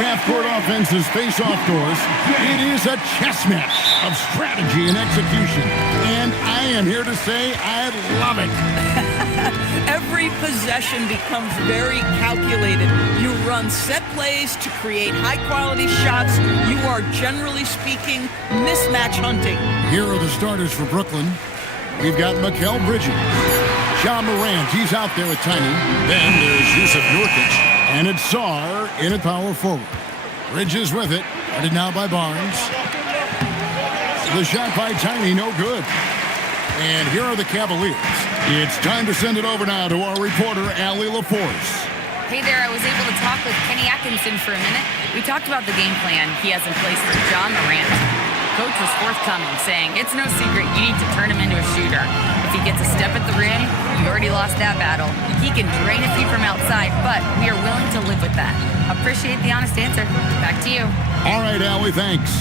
half-court offenses face off doors. It is a chess match of strategy and execution. And I am here to say I love it. Every possession becomes very calculated. You run set plays to create high-quality shots. You are, generally speaking, mismatch hunting. Here are the starters for Brooklyn. We've got Mikal Bridges. Ja Morant, he's out there with Tiny. Then there's Yusuf Nurkic. And it's Sarr in at power forward. Bridges with it. Guarded now by Barnes. The shot by Tiny, no good. And here are the Cavaliers. It's time to send it over now to our reporter, Allie LaForce. Hey there, I was able to talk with Kenny Atkinson for a minute. We talked about the game plan he has in place for Ja Morant. Coach was forthcoming, saying it's no secret you need to turn him into a shooter. If he gets a step at the rim, you already lost that battle. He can drain a few from outside, but we are willing to live with that. Appreciate the honest answer. Back to you. All right, Allie, thanks.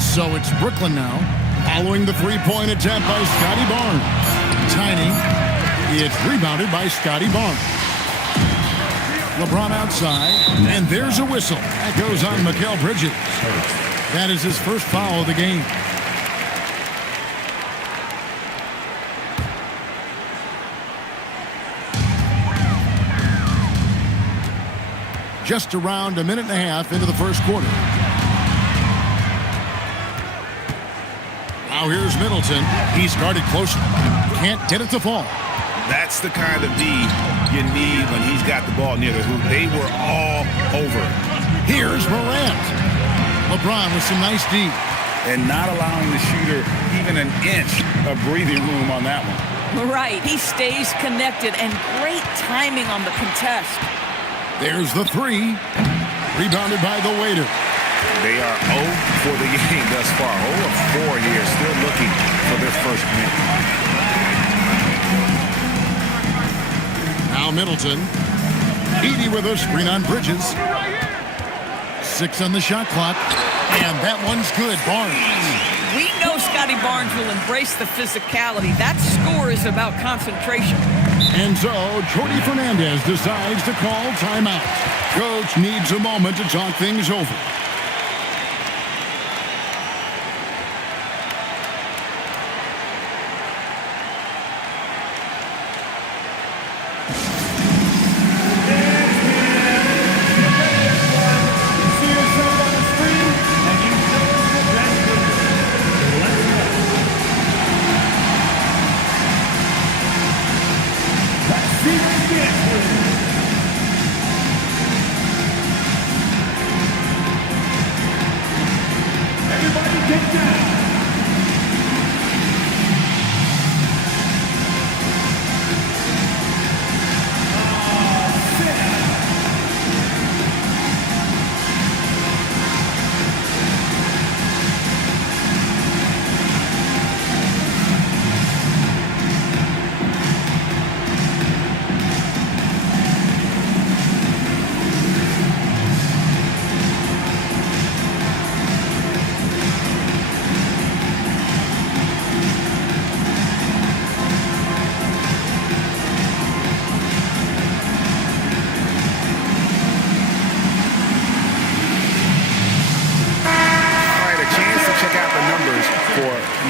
So it's Brooklyn now, following the three-point attempt by Scotty Barnes. Tiny, it's rebounded by Scotty Barnes. LeBron outside, and there's a whistle. That goes on Mikal Bridges. That is his first foul of the game. Just around a minute and a half into the first quarter. Now here's Middleton. He's guarded closer. Can't get it to fall. That's the kind of D you need when he's got the ball near the hoop. They were all over. Here's Morant. LeBron with some nice D. And not allowing the shooter even an inch of breathing room on that one. Right, he stays connected, and great timing on the contest. There's the three. Rebounded by the waiter. They are 0 for the game thus far. 0 of 4 here, still looking for their first win. Now Middleton. Edie with a screen on Bridges. 6 on the shot clock. And that one's good. Barnes. We know Scotty Barnes will embrace the physicality. That score is about concentration. And so, Jordi Fernandez decides to call timeout. Coach needs a moment to talk things over.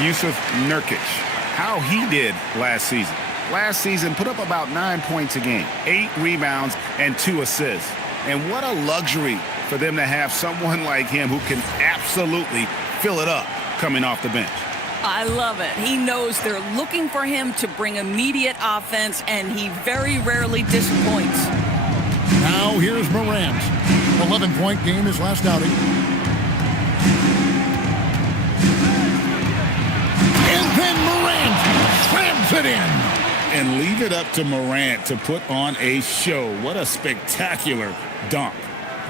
Yusuf Nurkic, how he did last season. Last season, put up about 9 points a game, 8 rebounds, and 2 assists. And what a luxury for them to have someone like him who can absolutely fill it up coming off the bench. I love it. He knows they're looking for him to bring immediate offense, and he very rarely disappoints. Now here's Morant. 11-point game his last outing. And then Morant slams it in. And leave it up to Morant to put on a show. What a spectacular dunk.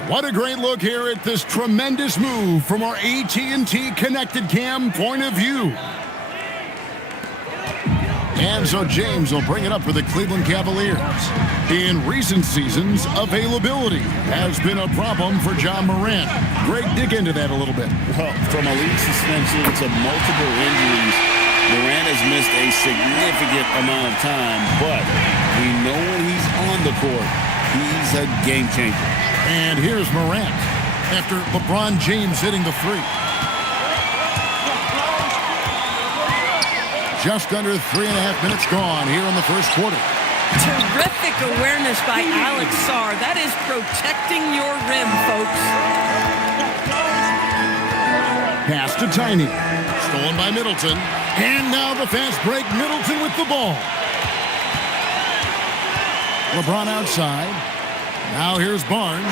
What a great look here at this tremendous move from our AT&T Connected Cam point of view. And so James will bring it up for the Cleveland Cavaliers. In recent seasons, availability has been a problem for Ja Morant. Greg, dig into that a little bit. Well, from a league suspension to multiple injuries, Morant has missed a significant amount of time, but we know when he's on the court, He's a game changer. And here's Morant after LeBron James hitting the three. Just under 3.5 minutes gone here in the first quarter. Terrific awareness by Alex Sarr. That is protecting your rim, folks. Pass to Tiny. Stolen by Middleton. And now the fast break. Middleton with the ball. LeBron outside. Now here's Barnes.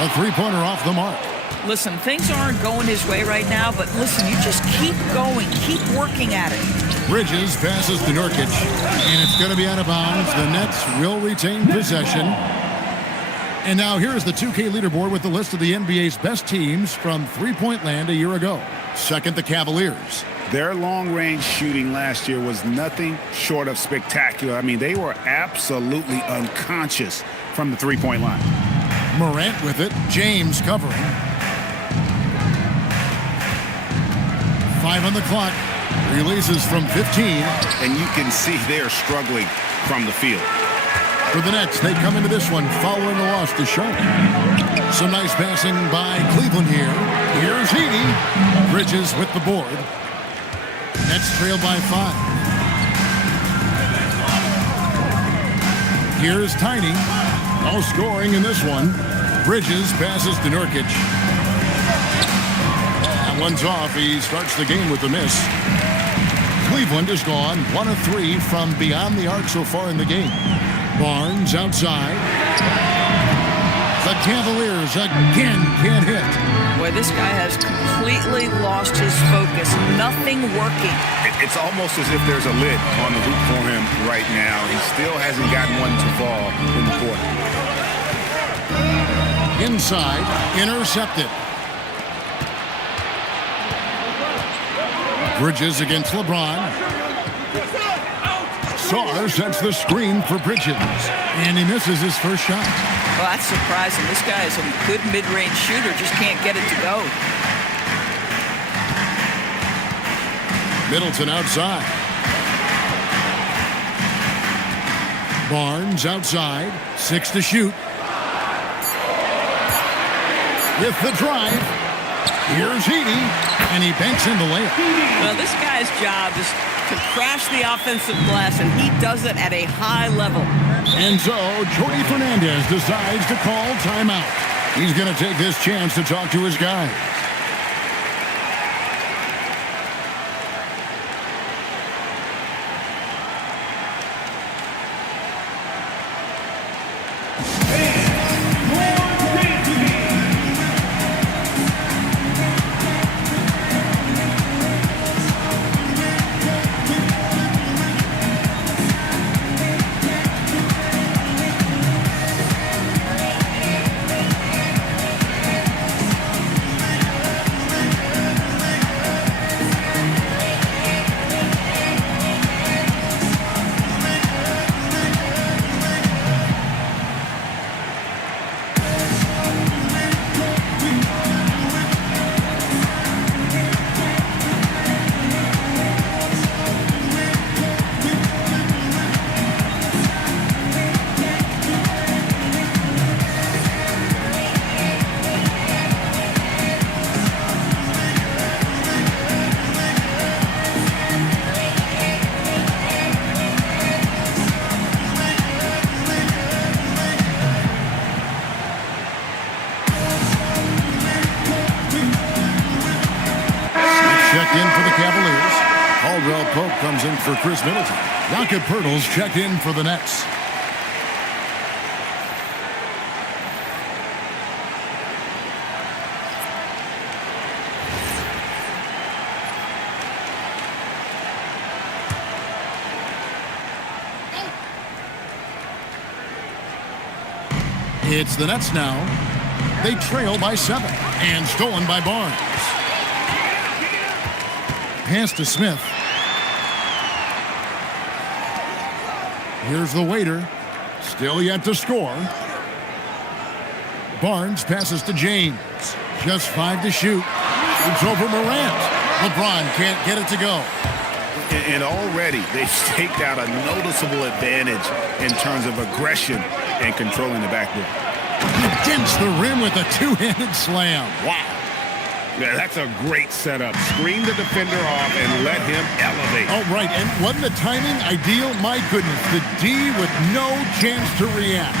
A three-pointer off the mark. Listen, things aren't going his way right now, but listen, you just keep going. Keep working at it. Bridges passes to Nurkic, and it's going to be out of bounds. The Nets will retain possession. And now here's the 2K leaderboard with the list of the NBA's best teams from three-point land a year ago. Second, the Cavaliers. Their long-range shooting last year was nothing short of spectacular. I mean, they were absolutely unconscious from the three-point line. Morant with it. James covering. 5 on the clock. Releases from 15. And you can see they're struggling from the field. For the Nets, they come into this one following a loss to Charlotte. Some nice passing by Cleveland here. Here's Heaney. Bridges with the board. Nets trail by 5. Here's Tiny. No scoring in this one. Bridges passes to Nurkic. That one's off. He starts the game with a miss. Cleveland has gone 1 of 3 from beyond the arc so far in the game. Barnes outside. The Cavaliers again can't hit. Boy, this guy has completely lost his focus. Nothing working. It's almost as if there's a lid on the hoop for him right now. He still hasn't gotten one to fall in the court. Inside, intercepted. Bridges against LeBron. Sarr sets the screen for Bridges, and he misses his first shot. Well, that's surprising. This guy is a good mid-range shooter, just can't get it to go. Middleton outside. Barnes outside. 6 to shoot. With the drive. Here's Heaney, and he banks in the layup. Well, this guy's job is to crash the offensive glass, and he does it at a high level. And so, Jordi Fernandez decides to call timeout. He's going to take this chance to talk to his guys. In for the Cavaliers. Caldwell Pope comes in for Chris Middleton. Jakob Poeltl's checked in for the Nets. It's the Nets now. They trail by 7 and stolen by Barnes. Pass to Smith. Here's the waiter. Still yet to score. Barnes passes to James. Just 5 to shoot. Shoots over Morant. LeBron can't get it to go. And already they've staked out a noticeable advantage in terms of aggression and controlling the backboard. He dents the rim with a two-handed slam. Wow. Yeah, that's a great setup. Screen the defender off and let him elevate. Oh, right. And wasn't the timing ideal? My goodness. The D with no chance to react.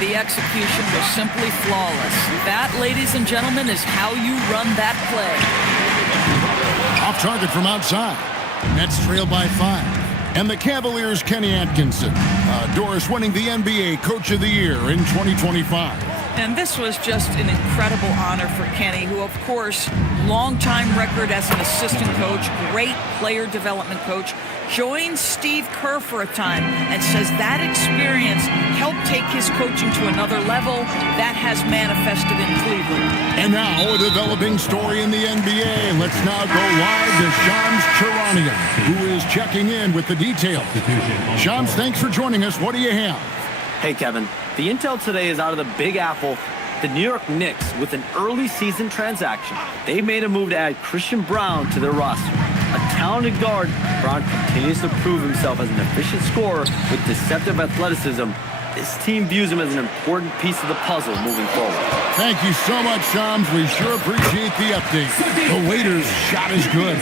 The execution was simply flawless. That, ladies and gentlemen, is how you run that play. Off target from outside. Nets trail by 5. And the Cavaliers' Kenny Atkinson. Doris winning the NBA Coach of the Year in 2025. And this was just an incredible honor for Kenny, who, of course, longtime record as an assistant coach, great player development coach, joined Steve Kerr for a time and says that experience helped take his coaching to another level. That has manifested in Cleveland. And now a developing story in the NBA. Let's now go live to Shams Charania, who is checking in with the details. Shams, thanks for joining us. What do you have? Hey, Kevin. The intel today is out of the Big Apple. The New York Knicks, with an early season transaction, they made a move to add Christian Braun to their roster. A talented guard, Braun continues to prove himself as an efficient scorer with deceptive athleticism. This team views him as an important piece of the puzzle moving forward. Thank you so much, Shams. We sure appreciate the update. The waiter's shot is good.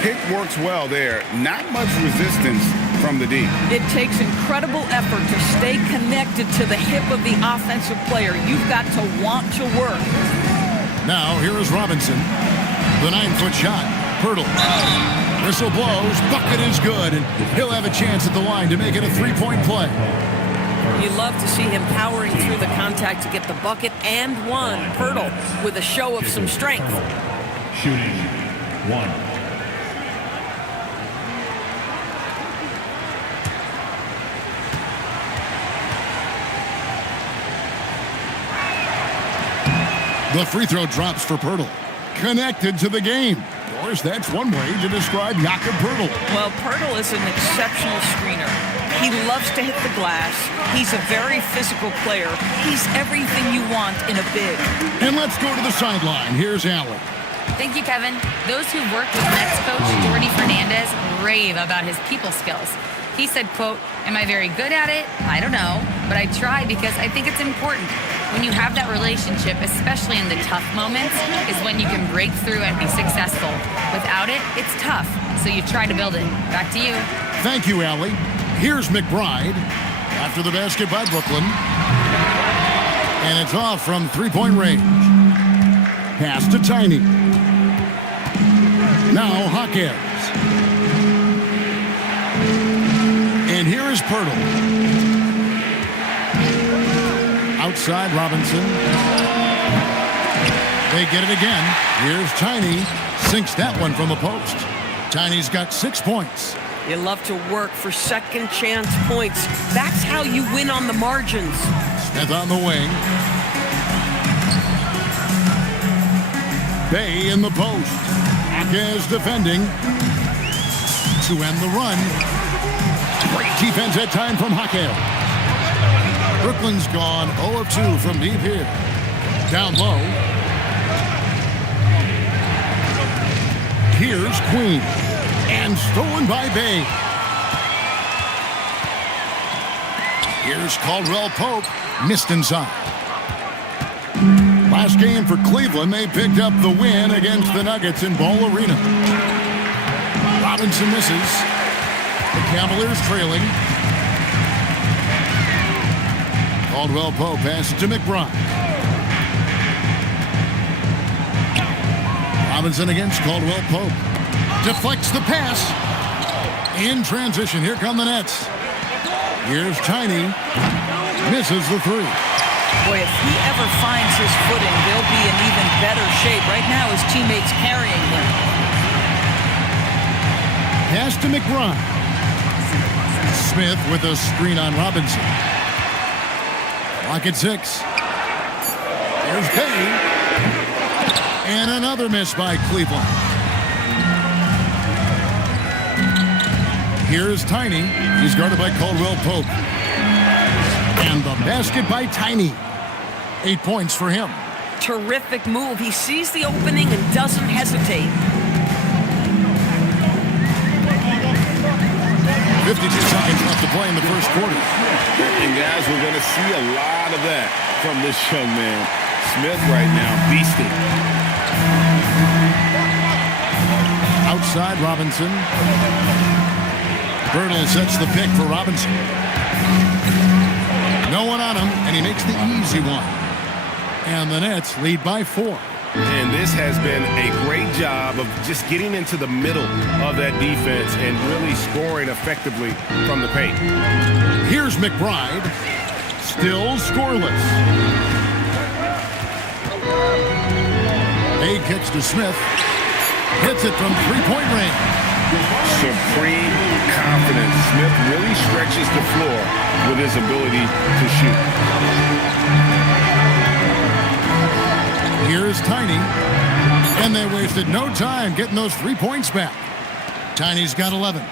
Pick works well there. Not much resistance from the D. It takes incredible effort to stay connected to the hip of the offensive player. You've got to want to work. Now, here is Robinson. The 9-foot shot. Pirtle. Whistle blows. Bucket is good. And he'll have a chance at the line to make it a three-point play. You love to see him powering through the contact to get the bucket and one. Pirtle with a show of some strength. Shooting 1. The free throw drops for Pirtle. Connected to the game. Of course, that's one way to describe Jakob Pirtle. Well, Pirtle is an exceptional screener. He loves to hit the glass. He's a very physical player. He's everything you want in a big. And let's go to the sideline. Here's Allen. Thank you, Kevin. Those who've worked with Nets coach Jordy Fernandez rave about his people skills. He said, quote, "Am I very good at it? I don't know, but I try because I think it's important. When you have that relationship, especially in the tough moments, is when you can break through and be successful. Without it, it's tough, so you try to build it." Back to you. Thank you, Allie. Here's McBride after the basket by Brooklyn. And it's off from three-point range. Pass to Tiny. Now Hawkins. And here is Pirtle. Outside Robinson. They get it again. Here's Tiny. Sinks that one from the post. Tiny's got 6 points. You love to work for second chance points. That's how you win on the margins. Smith on the wing. Bay in the post. Hawkins defending. To end the run. Great defense at time from Hawkins. Brooklyn's gone 0 of 2 from deep here. Down low. Here's Queen. And stolen by Bay. Here's Caldwell Pope. Missed inside. Last game for Cleveland, they picked up the win against the Nuggets in Ball Arena. Robinson misses. The Cavaliers trailing. Caldwell Pope passes to McBride. Robinson against Caldwell Pope. Deflects the pass. In transition, here come the Nets. Here's Tiny. Misses the three. Boy, if he ever finds his footing, they'll be in even better shape. Right now, his teammates carrying him. Pass to McBride. Smith with a screen on Robinson. Clock at 6. There's Bay. And another miss by Cleveland. Here's Tiny. He's guarded by Caldwell Pope. And the basket by Tiny. 8 points for him. Terrific move. He sees the opening and doesn't hesitate. 52 seconds left to play in the first quarter. And guys, we're going to see a lot of that from this young man. Smith right now, beasting. Outside Robinson. Bertle sets the pick for Robinson. No one on him, and he makes the easy one. And the Nets lead by 4. And this has been a great job of just getting into the middle of that defense and really scoring effectively from the paint. Here's McBride. Still scoreless. A kicks to Smith. Hits it from three-point range. Supreme confidence. Smith really stretches the floor with his ability to shoot. Here's Tiny. And they wasted no time getting those 3 points back. Tiny's got 11.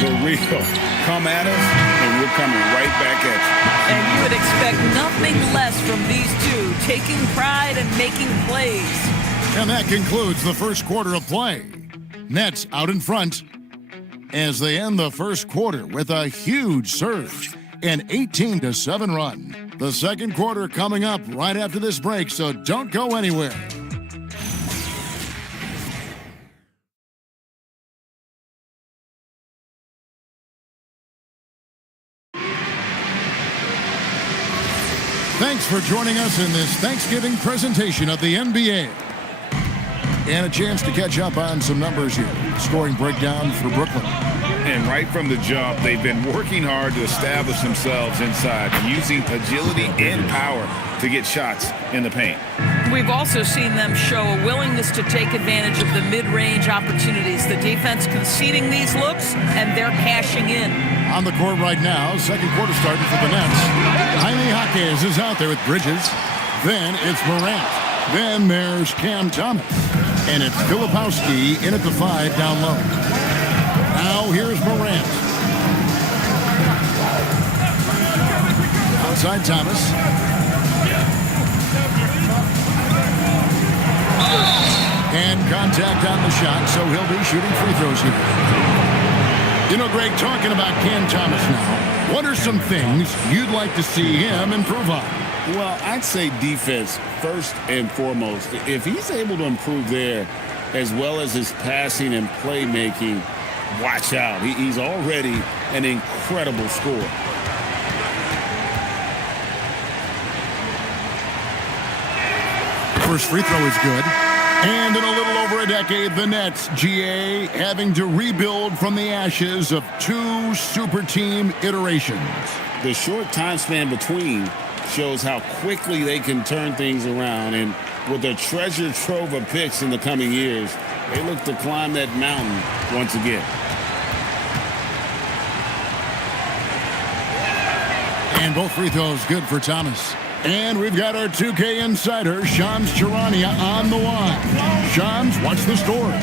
The real come at us, and we're coming right back at you. And you would expect nothing less from these two, taking pride and making plays. And that concludes the first quarter of play. Nets out in front as they end the first quarter with a huge surge, an 18-7 run. The second quarter coming up right after this break, so don't go anywhere. Thanks for joining us in this Thanksgiving presentation of the NBA. And a chance to catch up on some numbers here. Scoring breakdown for Brooklyn. And right from the jump, they've been working hard to establish themselves inside, using agility and power to get shots in the paint. We've also seen them show a willingness to take advantage of the mid-range opportunities. The defense conceding these looks, and they're cashing in. On the court right now, second quarter starting for the Nets. Jaime Jaquez is out there with Bridges. Then it's Morant. Then there's Cam Thomas. And it's Filipowski in at the 5 down low. Now here's Morant. Outside Thomas. And contact on the shot, so he'll be shooting free throws here. You know, Greg, talking about Cam Thomas now, what are some things you'd like to see him improve on? Well, I'd say defense first and foremost. If he's able to improve there, as well as his passing and playmaking, watch out. He's already an incredible scorer. First free throw is good. And in a little over a decade, the Nets, GA, having to rebuild from the ashes of 2 super team iterations. The short time span between shows how quickly they can turn things around. And with a treasure trove of picks in the coming years, they look to climb that mountain once again. And both free throws good for Thomas. And we've got our 2K insider, Shams Charania, on the line. Shams, what's the story?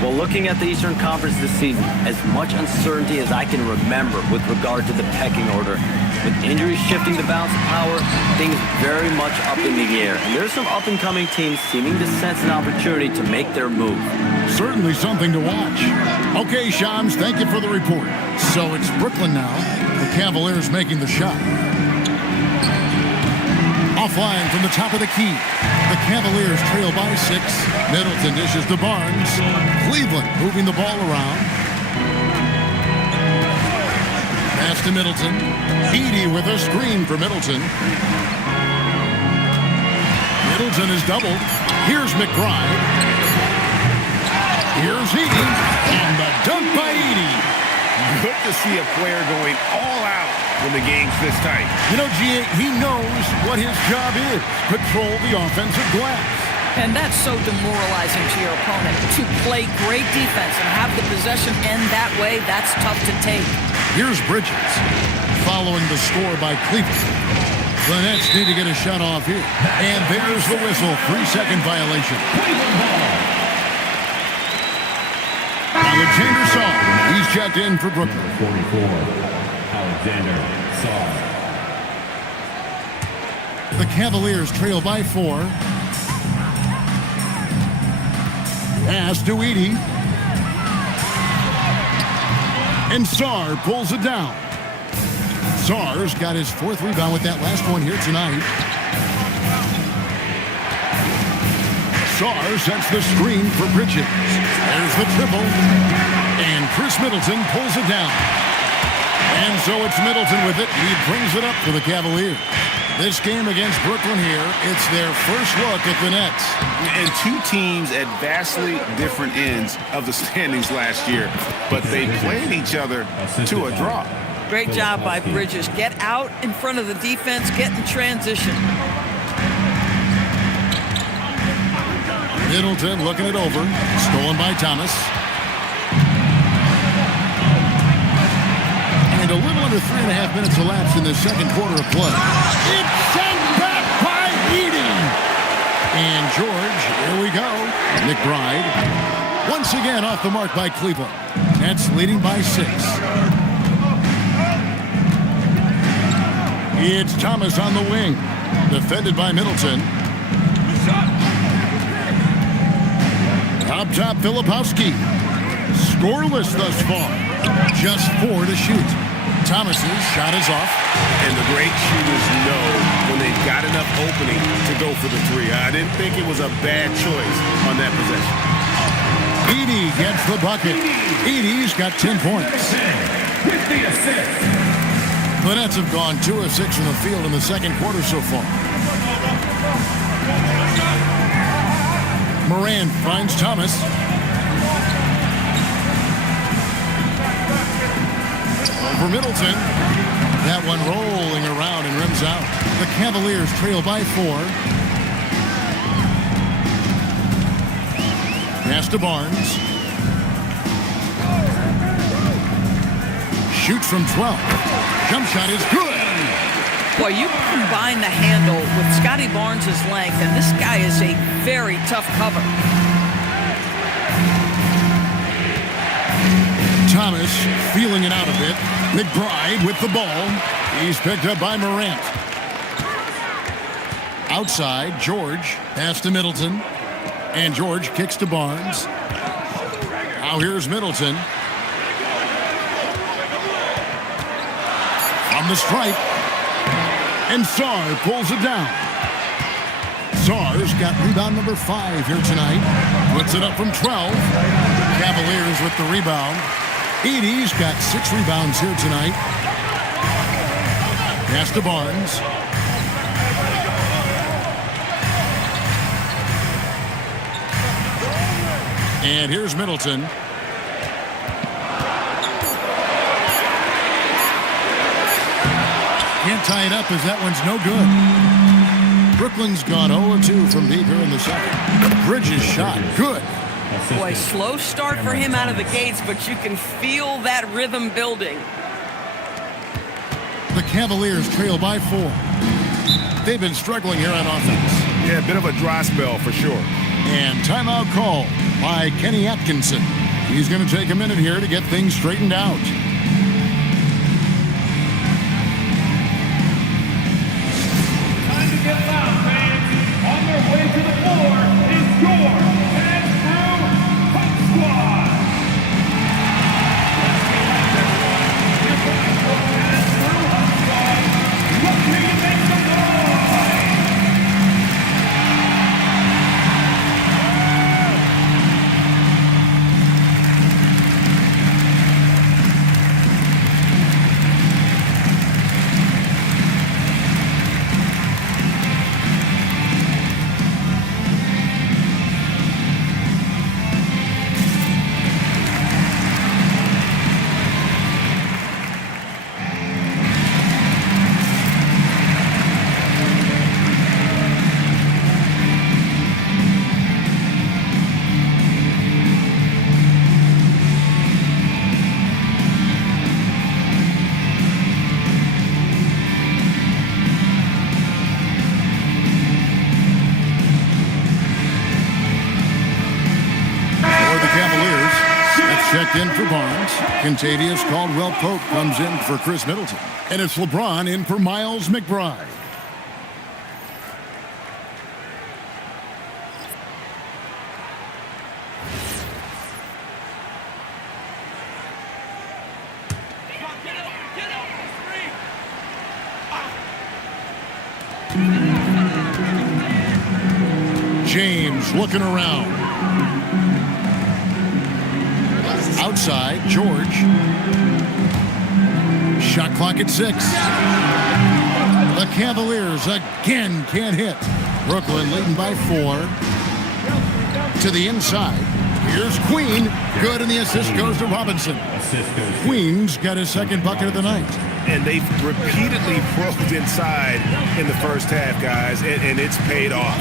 Well, looking at the Eastern Conference this season, as much uncertainty as I can remember with regard to the pecking order. With injuries shifting the balance of power, things very much up in the air. And there's some up-and-coming teams seeming to sense an opportunity to make their move. Certainly something to watch. Okay, Shams, thank you for the report. So it's Brooklyn now. The Cavaliers making the shot. Offline from the top of the key. The Cavaliers trail by 6. Middleton dishes to Barnes. Cleveland moving the ball around. Pass to Middleton. Edey with a screen for Middleton. Middleton is doubled. Here's McBride. Here's Edey. And the dunk by Edey. Good to see a player going all out when the game's this tight. You know, G.A., he knows what his job is. Control the offensive glass. And that's so demoralizing to your opponent. To play great defense and have the possession end that way, that's tough to take. Here's Bridges. Following the score by Cleveland. The Nets need to get a shot off here. And there's the whistle. 3-second violation. Alexander Saw. He's checked in for Brooklyn. 44, Alexander Saw. The Cavaliers trail by 4. Pass to Edey. And Sarr pulls it down. Sarr's got his 4th rebound with that last one here tonight. Sarr sets the screen for Bridges. There's the triple. And Chris Middleton pulls it down. And so it's Middleton with it. He brings it up for the Cavaliers. This game against Brooklyn here, it's their first look at the Nets. And two teams at vastly different ends of the standings last year, but they played each other to a draw. Great job by Bridges. Get out in front of the defense, get in transition. Middleton looking it over. Stolen by Thomas. And a little under 3.5 minutes elapsed in the second quarter of play. It's sent back by Edey. And George, here we go. McBride. Once again off the mark by Cleveland. Nets leading by 6. It's Thomas on the wing. Defended by Middleton. Up top, Filipowski. Scoreless thus far. Just 4 to shoot. Thomas's shot is off. And the great shooters know when they've got enough opening to go for the 3. I didn't think it was a bad choice on that possession. Edey gets the bucket. Edey's got 10 points. The Nets have gone 2 of 6 from the field in the second quarter so far. Morant finds Thomas. For Middleton. That one rolling around and rims out. The Cavaliers trail by 4. Pass to Barnes. Shoots from 12. Jump shot is good. Boy, you combine the handle with Scotty Barnes' length, and this guy is a very tough cover. Thomas feeling it out a bit. McBride with the ball. He's picked up by Morant. Outside, George. Pass to Middleton. And George kicks to Barnes. Now here's Middleton. From the stripe. And Sarr pulls it down. Sarr's got rebound number 5 here tonight. Puts it up from 12. Cavaliers with the rebound. Edey's got 6 rebounds here tonight. Pass to Barnes. And here's Middleton. Can't tie it up as that one's no good. Brooklyn's gone 0-2 from deep here in the second. Bridges shot. Good. Boy, slow start for him out of the gates, but you can feel that rhythm building. The Cavaliers trail by 4. They've been struggling here on offense. Yeah, a bit of a dry spell for sure. And timeout call by Kenny Atkinson. He's going to take a minute here to get things straightened out. Time to get loud, fans. On their way to the floor is your and through Hot Squad. Let's get back to and through Hot Squad. Looking to make some noise. Checked in for Barnes. Contavious Caldwell-Pope comes in for Chris Middleton. And it's LeBron in for Miles McBride. James looking around. Outside, George. Shot clock at 6. The Cavaliers again can't hit. Brooklyn leading by 4. To the inside. Here's Queen. Good, and the assist goes to Robinson. Queen's got his second bucket of the night. And they've repeatedly probed inside in the first half, guys, and it's paid off.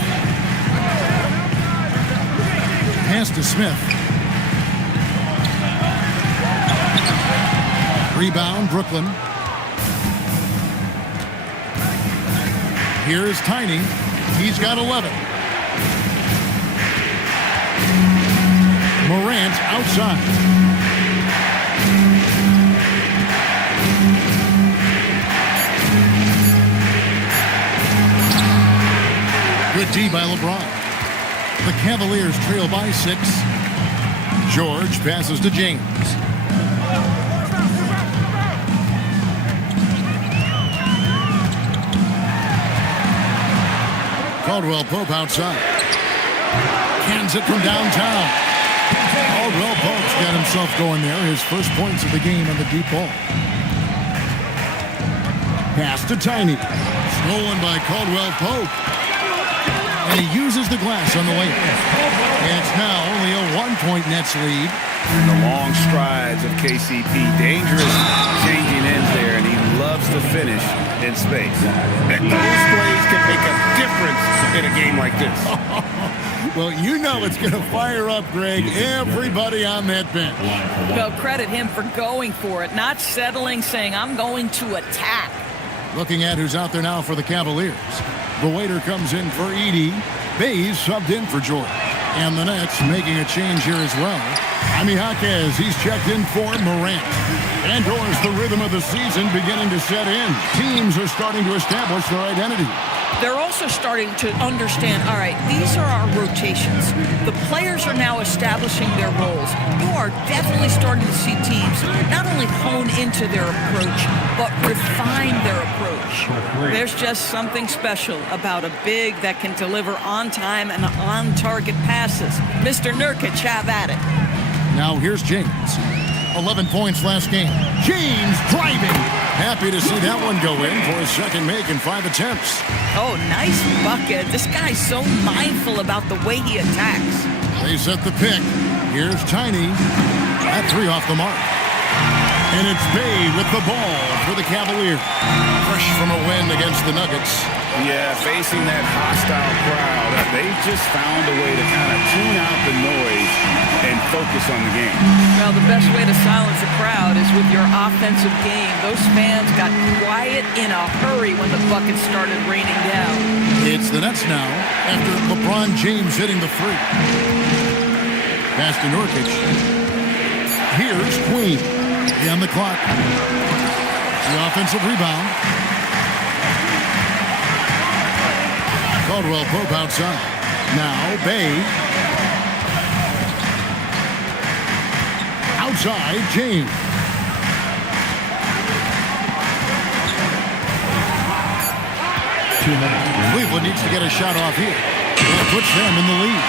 Pass to Smith. Rebound, Brooklyn. Here's Tiny. He's got 11. Morant outside. Good D by LeBron. The Cavaliers trail by 6. George passes to James. Caldwell Pope outside. Cans it from downtown. Caldwell Pope's got himself going there. His first points of the game on the deep ball. Pass to Tiny. Stolen by Caldwell Pope. And he uses the glass on the way. And it's now only a 1-point Nets lead. The long strides of KCP. Dangerous changing ends there, and he loves to finish in space. And those plays can make a difference in a game like this. Well, you know it's going to fire up, Greg, everybody on that bench. Well, credit him for going for it, not settling, saying, I'm going to attack. Looking at who's out there now for the Cavaliers. The waiter comes in for Edie. Bays subbed in for George. And the Nets making a change here as well. Jaime Jaquez, he's checked in for Morant. Indoors, the rhythm of the season beginning to set in. Teams are starting to establish their identity. They're also starting to understand, all right, these are our rotations. The players are now establishing their roles. You are definitely starting to see teams not only hone into their approach, but refine their approach. There's just something special about a big that can deliver on time and on target passes. Mr. Nurkic, have at it. Now here's James. 11 points last game. James driving. Happy to see that one go in for his second make in 5 attempts. Oh, nice bucket. This guy's so mindful about the way he attacks. They set the pick. Here's Tiny. That 3 off the mark. And it's Bay with the ball for the Cavaliers. Fresh from a win against the Nuggets. Yeah, facing that hostile crowd, they just found a way to kind of tune out the noise and focus on the game. Well, the best way to silence a crowd is with your offensive game. Those fans got quiet in a hurry when the buckets started raining down. It's the Nets now after LeBron James hitting the 3. Pass to Nurkic. Here's Queen. On the clock. The offensive rebound. Caldwell Pope outside. Now Bay. Outside, James. Cleveland needs to get a shot off here. That puts them in the lead.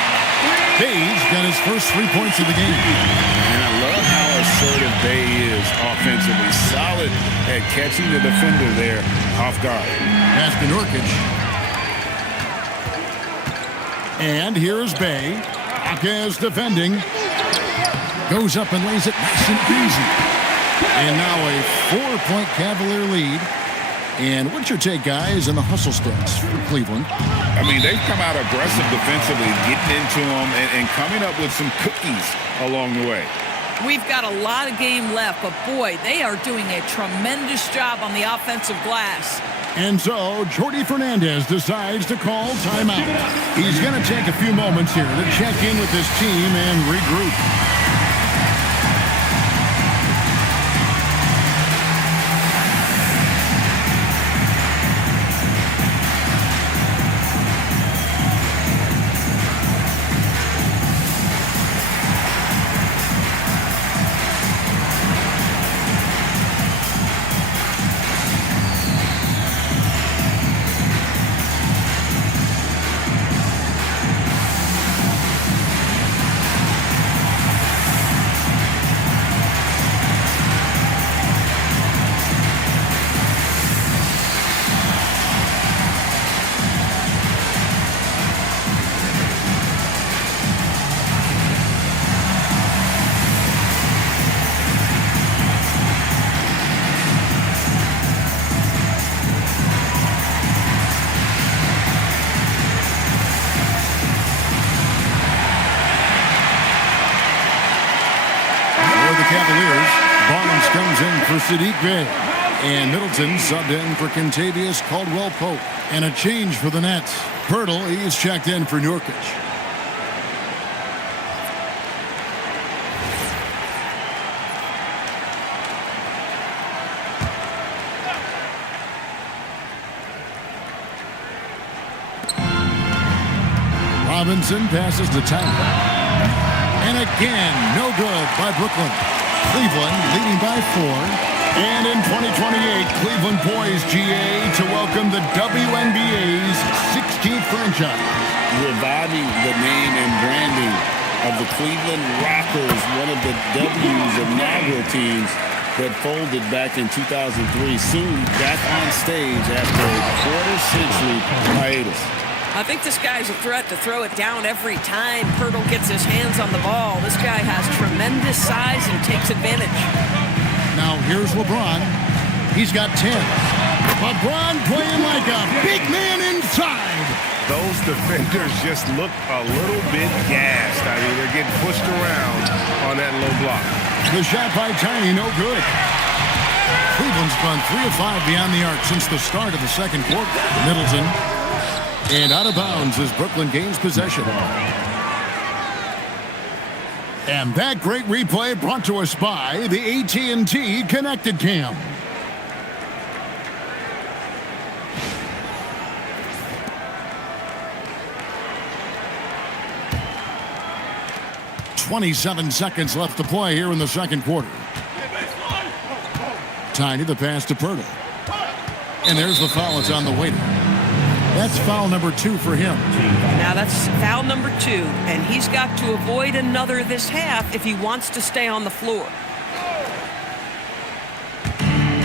Bay's got his first 3 points of the game. And I love how assertive Bay is offensively. Solid at catching the defender there off guard. Pass to Nurkic. And here's Bay. Jaquez defending. Goes up and lays it nice and easy. And now a 4-point Cavalier lead. And what's your take, guys, in the hustle stats for Cleveland? I mean, they've come out aggressive defensively, getting into them and coming up with some cookies along the way. We've got a lot of game left, but boy, they are doing a tremendous job on the offensive glass. And so, Jordi Fernandez decides to call timeout. He's going to take a few moments here to check in with his team and regroup. Cavaliers. Barnes comes in for Sadiq Bey. And Middleton subbed in for Kentavious Caldwell-Pope. And a change for the Nets. Pirtle, he's checked in for Nurkic. Robinson passes to Tyler. And again, no good by Brooklyn. Cleveland leading by 4. And in 2028, Cleveland poised, GA, to welcome the WNBA's 16th franchise. Reviving the name and branding of the Cleveland Rockers, one of the W's inaugural teams that folded back in 2003. Soon back on stage after a quarter-century hiatus. I think this guy's a threat to throw it down every time Pirtle gets his hands on the ball. This guy has tremendous size and takes advantage. Now here's LeBron. He's got 10. LeBron playing like a big man inside. Those defenders just look a little bit gassed. I mean, they're getting pushed around on that low block. The shot by Tiny, no good. Cleveland's gone 3 of 5 beyond the arc since the start of the second quarter. Middleton. And out of bounds as Brooklyn gains possession. And that great replay brought to us by the AT&T Connected Cam. "27 seconds left to play here in the second quarter. Tiny, the pass to Pirtle. And there's the foul. It's on the waiter. That's foul number 2 for him. Now that's foul number 2, and he's got to avoid another this half if he wants to stay on the floor.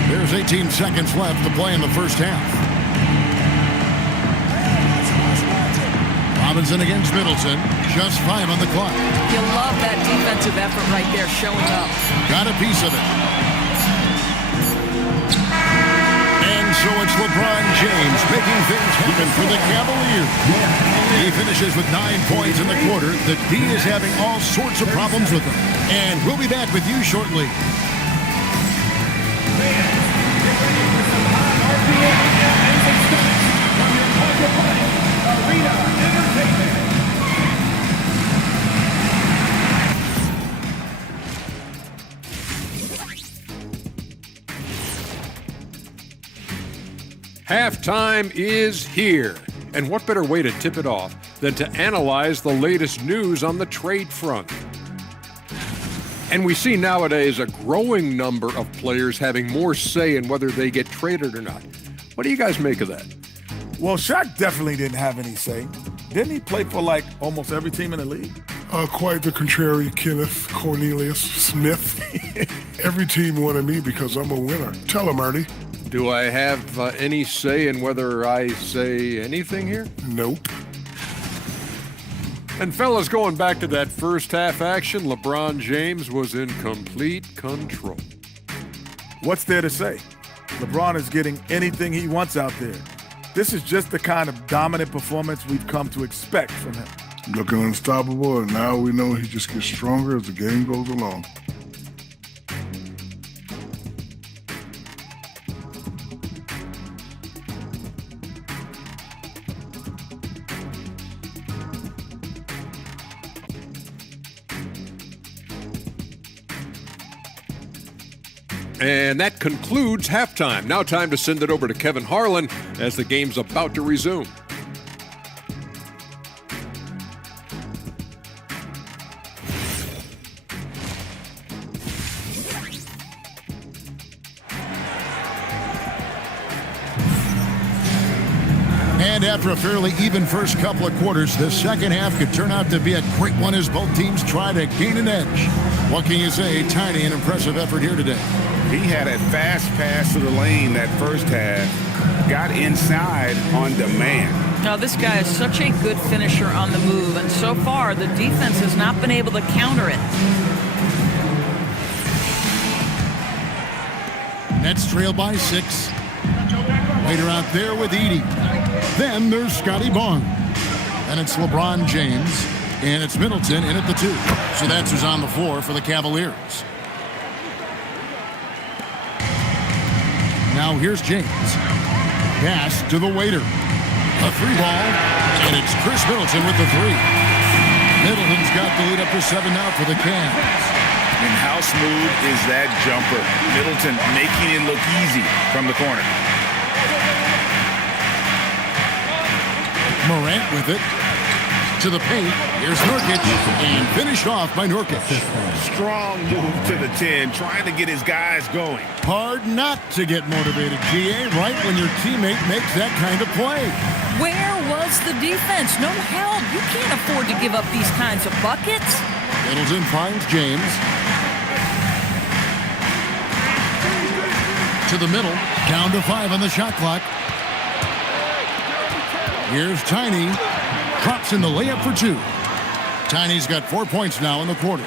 There's 18 seconds left to play in the first half. Robinson against Middleton. Just 5 on the clock. You love that defensive effort right there showing up. Got a piece of it. So it's LeBron James making things happen for the Cavaliers. He finishes with 9 points in the quarter. The D is having all sorts of problems with him. And we'll be back with you shortly. Halftime is here. And what better way to tip it off than to analyze the latest news on the trade front? And we see nowadays a growing number of players having more say in whether they get traded or not. What do you guys make of that? Well, Shaq definitely didn't have any say. Didn't he play for like almost every team in the league? Quite the contrary, Kenneth Cornelius Smith. Every team wanted me because I'm a winner. Tell him, Ernie. Do I have any say in whether I say anything here? Nope. And fellas, going back to that first half action, LeBron James was in complete control. What's there to say? LeBron is getting anything he wants out there. This is just the kind of dominant performance we've come to expect from him. Looking unstoppable, and now we know he just gets stronger as the game goes along. And that concludes halftime. Now time to send it over to Kevin Harlan as the game's about to resume. And after a fairly even first couple of quarters, the second half could turn out to be a great one as both teams try to gain an edge. What can you say? Tiny, an impressive effort here today. He had a fast pass to the lane that first half, got inside on demand. Now, this guy is such a good finisher on the move, and so far the defense has not been able to counter it. Nets trail by 6. Waiter out there with Edey. Then there's Scotty Barnes. Then it's LeBron James. And it's Middleton in at the 2. So that's who's on the floor for the Cavaliers. Now here's James. Pass to the waiter. A 3-ball, and it's Chris Middleton with the 3. Middleton's got the lead up to 7 now for the Cavs. And how smooth is that jumper? Middleton making it look easy from the corner. Morant with it. To the paint. Here's Nurkic, and finished off by Nurkic. Strong move to the 10, trying to get his guys going. Hard not to get motivated, GA, right when your teammate makes that kind of play. Where was the defense? No help. You can't afford to give up these kinds of buckets. Middleton finds James. To the middle. Down to 5 on the shot clock. Here's Tiny. Drops in the layup for 2. Tiny's got 4 points now in the quarter.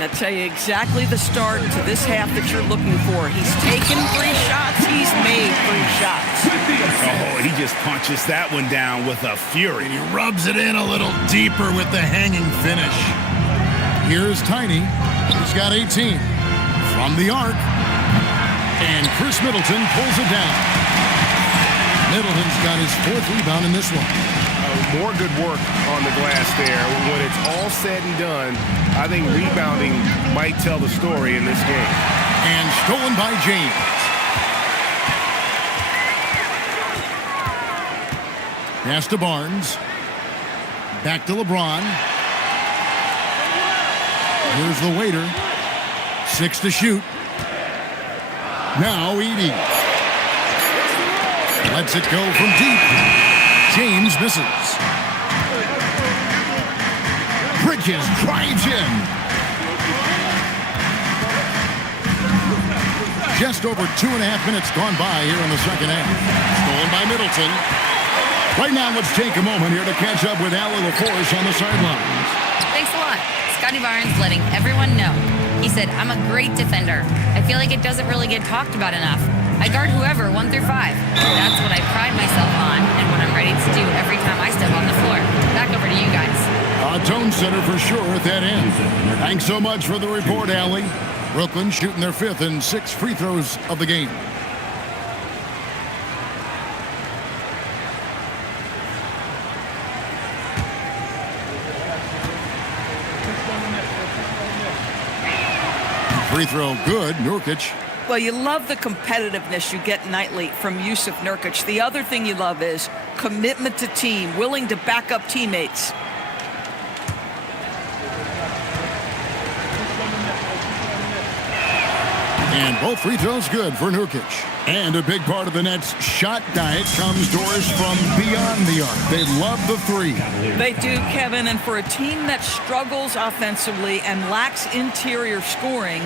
I'll tell you exactly the start to this half that you're looking for. He's taken 3 shots. He's made 3 shots. Oh, he just punches that one down with a fury. He rubs it in a little deeper with the hanging finish. Here's Tiny. He's got 18. From the arc. And Chris Middleton pulls it down. Middleton's got his 4th rebound in this one. More good work on the glass there. When it's all said and done, I think rebounding might tell the story in this game. And stolen by James. Pass to Barnes. Back to LeBron. Here's the waiter. 6 to shoot. Now Edey. Lets it go from deep. James misses. Bridges drives in. Just over 2.5 minutes gone by here in the second half. Stolen by Middleton. Right now, let's take a moment here to catch up with Allie LaForce on the sidelines. Thanks a lot. Scotty Barnes letting everyone know. He said, I'm a great defender. I feel like it doesn't really get talked about enough. I guard whoever 1 through 5. That's what I pride myself on and what I'm ready to do every time I step on the floor. Back over to you guys. A tone setter for sure at that end. Thanks so much for the report, Allie. Brooklyn shooting their 5th and 6th free throws of the game. Free throw good, Nurkic. Well, you love the competitiveness you get nightly from Yusuf Nurkic. The other thing you love is commitment to team, willing to back up teammates. And both free throws good for Nurkic. And a big part of the Nets' shot diet comes to us from beyond the arc. They love the 3. They do, Kevin, and for a team that struggles offensively and lacks interior scoring,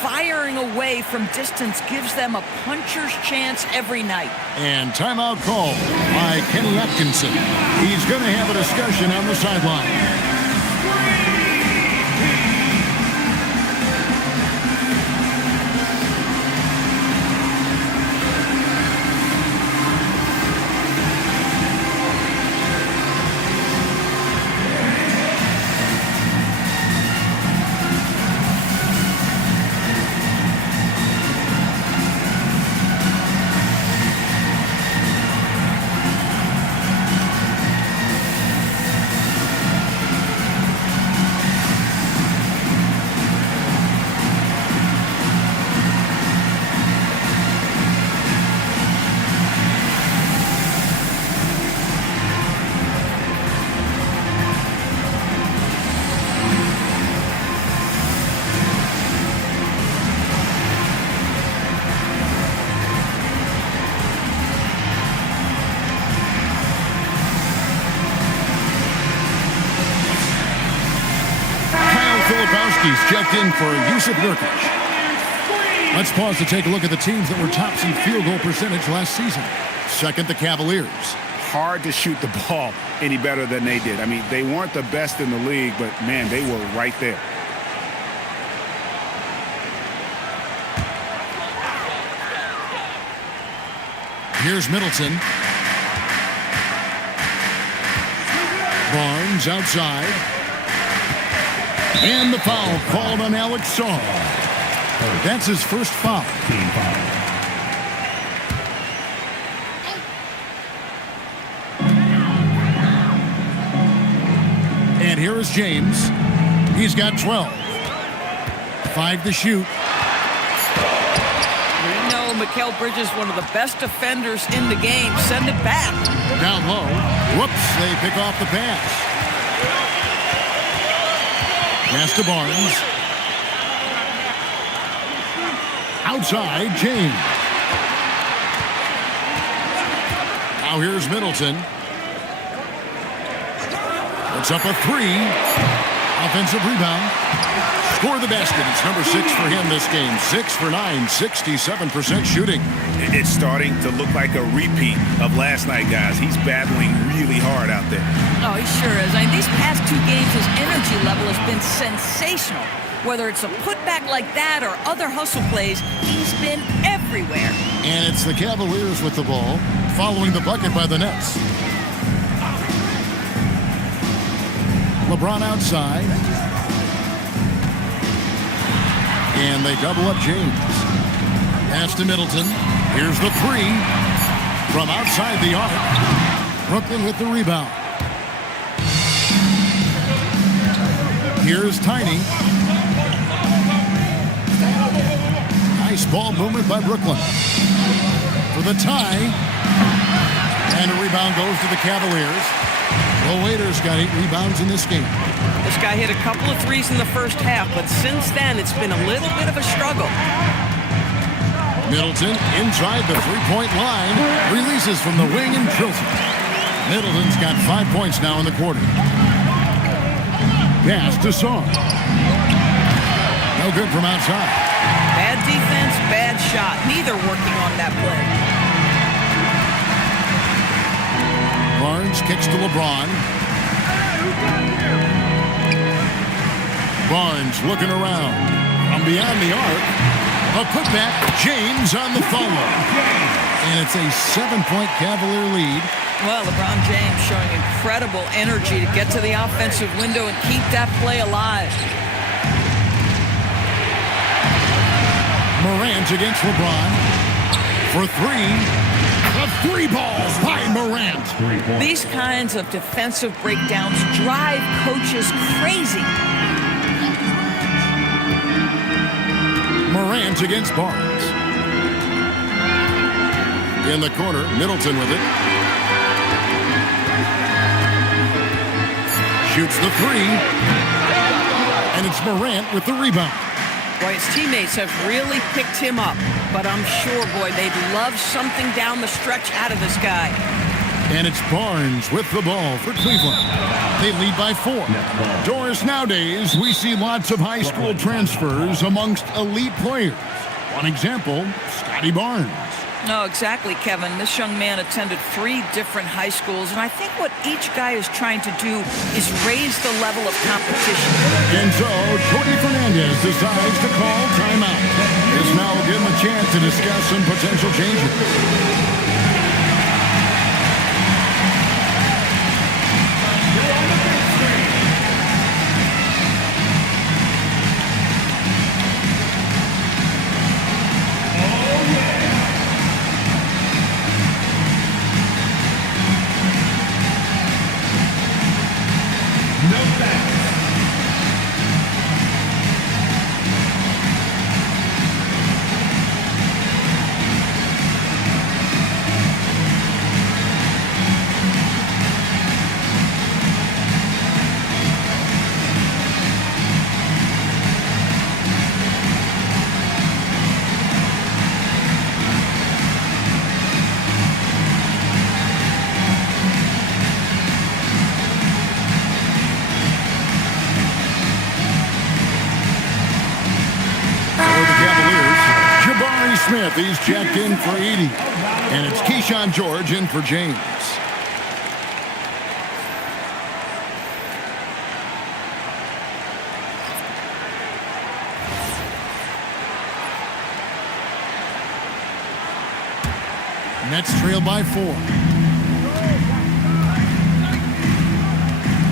firing away from distance gives them a puncher's chance every night. And timeout call by Kenny Atkinson. He's going to have a discussion on the sideline. He's checked in for Yusuf Nurkic. Let's pause to take a look at the teams that were tops in field goal percentage last season. Second, the Cavaliers. Hard to shoot the ball any better than they did. I mean, they weren't the best in the league, but, man, they were right there. Here's Middleton. Barnes outside. And the foul called on Alex Saul. That's his first foul. And here is James. He's got 12. 5 to shoot. We know Mikal Bridges, one of the best defenders in the game. Send it back. Down low. Whoops, they pick off the pass. Pass to Barnes. Outside, James. Now here's Middleton. Puts up a 3. Offensive rebound. Score the basket. It's number 6 for him this game. 6 for 9, 67% shooting. It's starting to look like a repeat of last night, guys. He's battling really hard out there. Oh, he sure is. I mean, these past 2 games, his energy level has been sensational. Whether it's a putback like that or other hustle plays, he's been everywhere. And it's the Cavaliers with the ball, following the bucket by the Nets. LeBron outside. And they double up James. Pass to Middleton. Here's the 3 from outside the arc. Brooklyn with the rebound. Here's Tiny. Nice ball movement by Brooklyn. For the tie. And a rebound goes to the Cavaliers. The Waiters got 8 rebounds in this game. This guy hit a couple of threes in the first half, but since then it's been a little bit of a struggle. Middleton inside the three-point line. Releases from the wing and drills it. Middleton's got 5 points now in the quarter. Pass to Song. No good from outside. Bad defense, bad shot. Neither working on that play. Barnes kicks to LeBron. Barnes looking around. From beyond the arc. A putback. James on the follow. And it's a 7-point Cavalier lead. Well, LeBron James showing incredible energy to get to the offensive window and keep that play alive. Morant against LeBron. For 3. A 3-ball by Morant. These kinds of defensive breakdowns drive coaches crazy. Morant against Barnes. In the corner, Middleton with it. Shoots the 3. And it's Morant with the rebound. Boy, his teammates have really picked him up. But I'm sure, boy, they'd love something down the stretch out of this guy. And it's Barnes with the ball for Cleveland. They lead by 4. Doris, nowadays, we see lots of high school transfers amongst elite players. One example, Scotty Barnes. No, exactly, Kevin. This young man attended 3 different high schools, and I think what each guy is trying to do is raise the level of competition. And so, Jordi Fernandez decides to call timeout. This now will give him a chance to discuss some potential changes. Smith, he's checked in for 80. And it's Keyshawn George in for James. Nets trail by 4.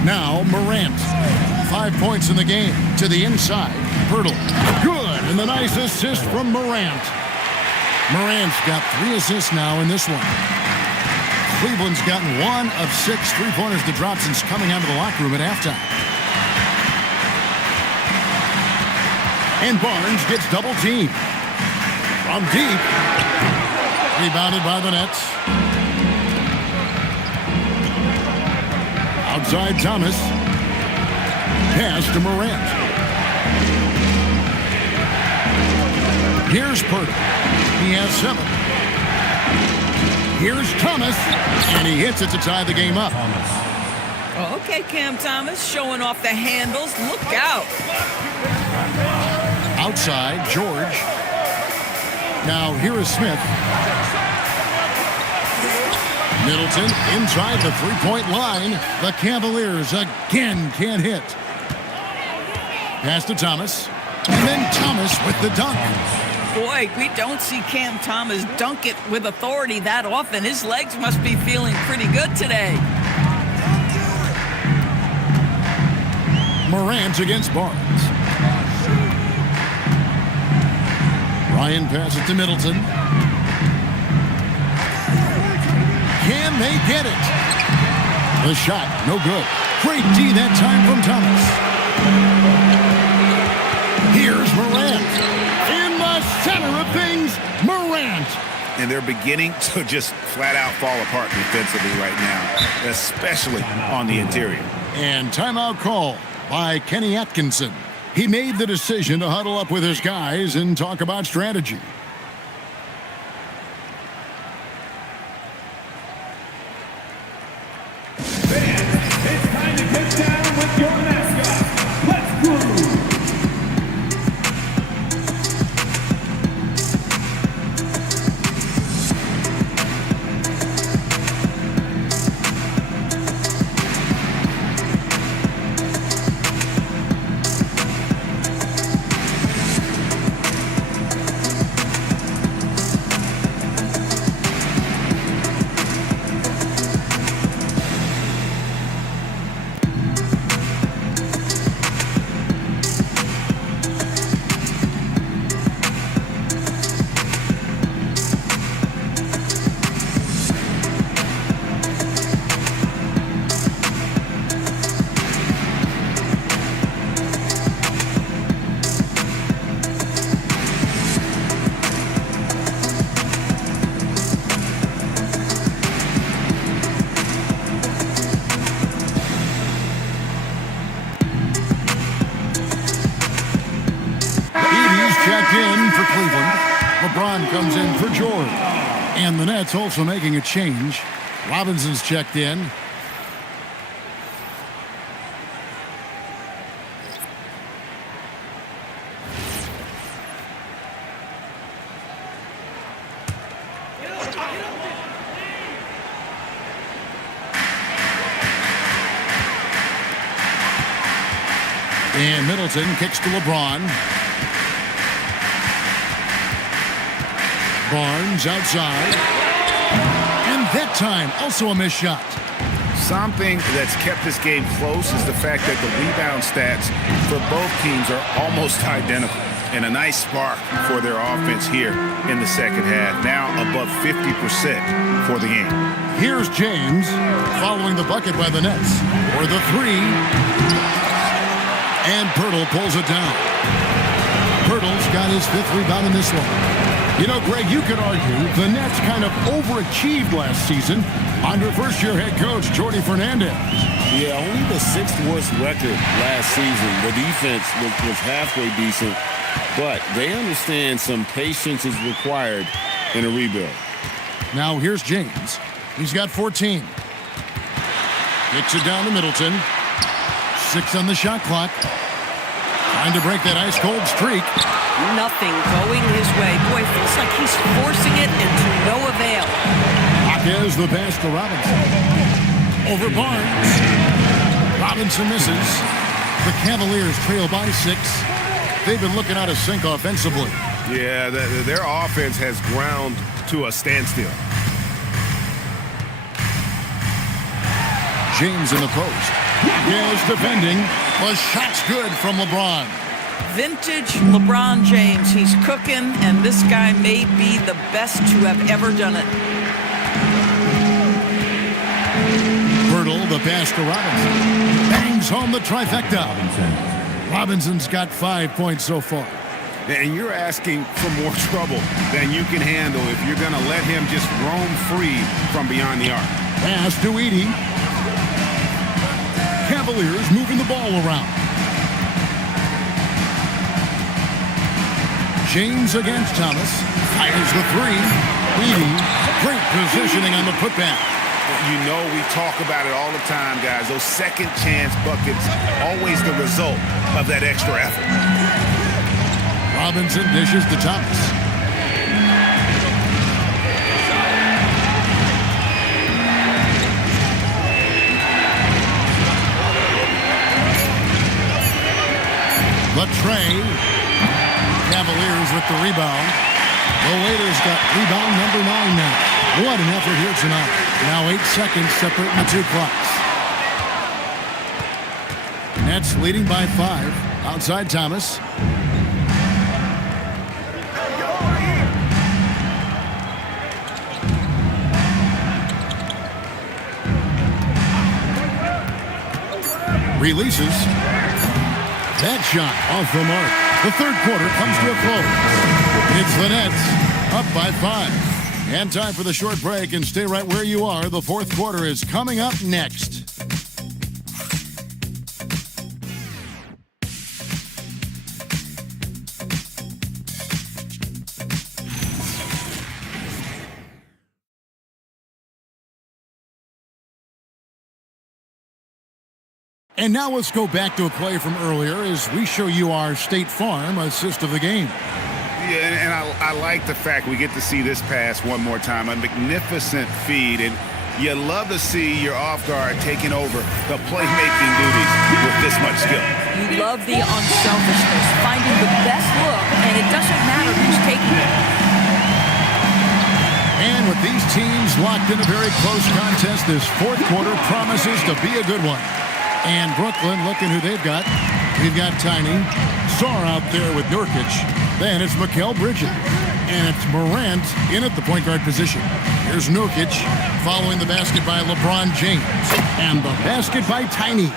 Now Morant. 5 points in the game. To the inside. Pirtle. Good. And the nice assist from Morant. Morant's got 3 assists now in this one. Cleveland's gotten 1 of 6 3-pointers to drop since coming out of the locker room at halftime. And Barnes gets double teamed. From deep. Rebounded by the Nets. Outside Thomas. Pass to Morant. Here's Purdy. He has 7. Here's Thomas. And he hits it to tie the game up. Oh, okay, Cam Thomas showing off the handles. Look out. Outside, George. Now here is Smith. Middleton inside the three-point line. The Cavaliers again can't hit. Pass to Thomas. And then Thomas with the dunk. Boy, we don't see Cam Thomas dunk it with authority that often. His legs must be feeling pretty good today. Morant against Barnes. Ryan passes to Middleton. Can they get it? The shot, no good. Great D that time from Thomas. Here's Morant. In the center of things, Morant. And they're beginning to just flat out fall apart defensively right now, especially on the interior. And timeout call by Kenny Atkinson. He made the decision to huddle up with his guys and talk about strategy. It's time to get down with your mascot. Let's groove. In for Cleveland. LeBron comes in for George. And the Nets also making a change. Robinson's checked in. And Middleton kicks to LeBron. Barnes outside. And that time, also a missed shot. Something that's kept this game close is the fact that the rebound stats for both teams are almost identical. And a nice spark for their offense here in the second half. Now above 50% for the game. Here's James following the bucket by the Nets. For the three. And Pirtle pulls it down. Pirtle's got his 5th rebound in this one. You know, Greg, you could argue the Nets kind of overachieved last season under first-year head coach Jordi Fernandez. Yeah, only the 6th worst record last season. The defense was halfway decent, but they understand some patience is required in a rebuild. Now here's James. He's got 14. Kicks it down to Middleton. 6 on the shot clock. Trying to break that ice-cold streak. Nothing going his way. Boy, feels like he's forcing it and to no avail. Jaquez the pass to Robinson. Over Barnes. Robinson misses. The Cavaliers trail by 6. They've been looking out of sync offensively. Yeah, their offense has ground to a standstill. James in the post. Jaquez defending. The shot's good from LeBron. Vintage LeBron James. He's cooking, and this guy may be the best to have ever done it. dribble, the pass to Robinson. Bangs home the trifecta. Robinson's got 5 points so far. And you're asking for more trouble than you can handle if you're going to let him just roam free from beyond the arc. Pass to Edey. Cavaliers moving the ball around. James against Thomas. Fires the three. Edey, great positioning on the putback. You know we talk about it all the time, guys. Those second chance buckets, always the result of that extra effort. Robinson dishes to Thomas. Latrey. Cavaliers with the rebound. The Waiters got rebound number 9 now. What an effort here tonight. Now 8 seconds separating the two clocks. Nets leading by 5. Outside Thomas. Releases. That shot off the mark. The third quarter comes to a close. It's the Nets up by 5. And time for the short break, and stay right where you are. The fourth quarter is coming up next. And now let's go back to a play from earlier as we show you our State Farm assist of the game. Yeah, and I like the fact we get to see this pass one more time. A magnificent feed, and you love to see your off guard taking over the playmaking duties with this much skill. You love the unselfishness, finding the best look, and it doesn't matter who's taking it. And with these teams locked in a very close contest, this fourth quarter promises to be a good one. And Brooklyn, looking who they've got. We've got Tiny. Sarr out there with Nurkic. Then it's Mikal Bridges. And it's Morant in at the point guard position. Here's Nurkic following the basket by LeBron James. And the basket by Tiny.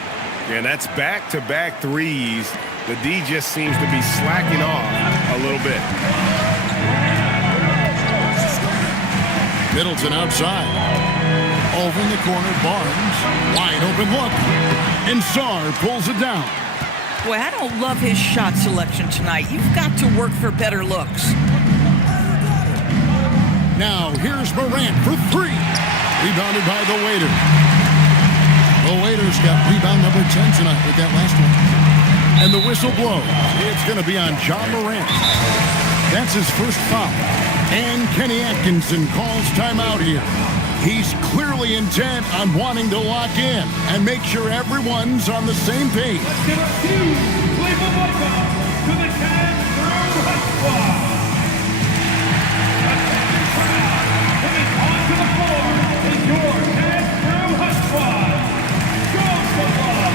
Yeah, that's back-to-back threes. The D just seems to be slacking off a little bit. Middleton outside. Over in the corner, Barnes. Wide open look. And Sarr pulls it down. Boy, I don't love his shot selection tonight. You've got to work for better looks. Now, here's Morant for 3. Rebounded by the Waiter. The Waiters got rebound number 10 tonight with that last one. And the whistle blows. It's going to be on John Morant. That's his first foul. And Kenny Atkinson calls timeout here. He's clearly intent on wanting to lock in and make sure everyone's on the same page. Let's give a huge playbook welcome to the Cavs through Hut Squad. Attention crowd, coming onto the floor is your Cavs through Hut Squad. Go Squad!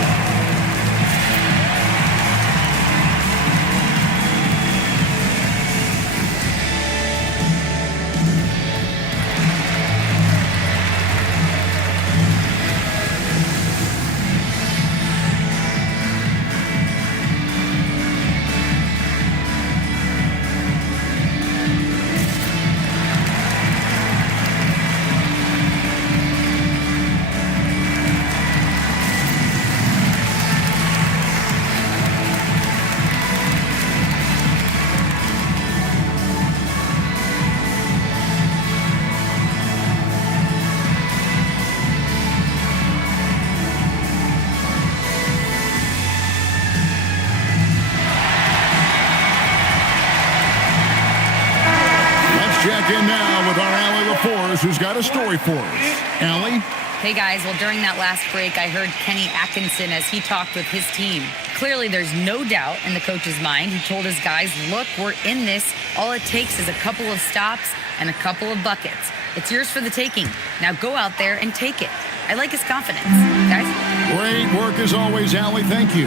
Check in now with our Allie LaForce, who's got a story for us. Allie? Hey guys, well during that last break, I heard Kenny Atkinson as he talked with his team. Clearly there's no doubt in the coach's mind. He told his guys, look, we're in this. All it takes is a couple of stops and a couple of buckets. It's yours for the taking. Now go out there and take it. I like his confidence. Guys? Great work as always, Allie. Thank you.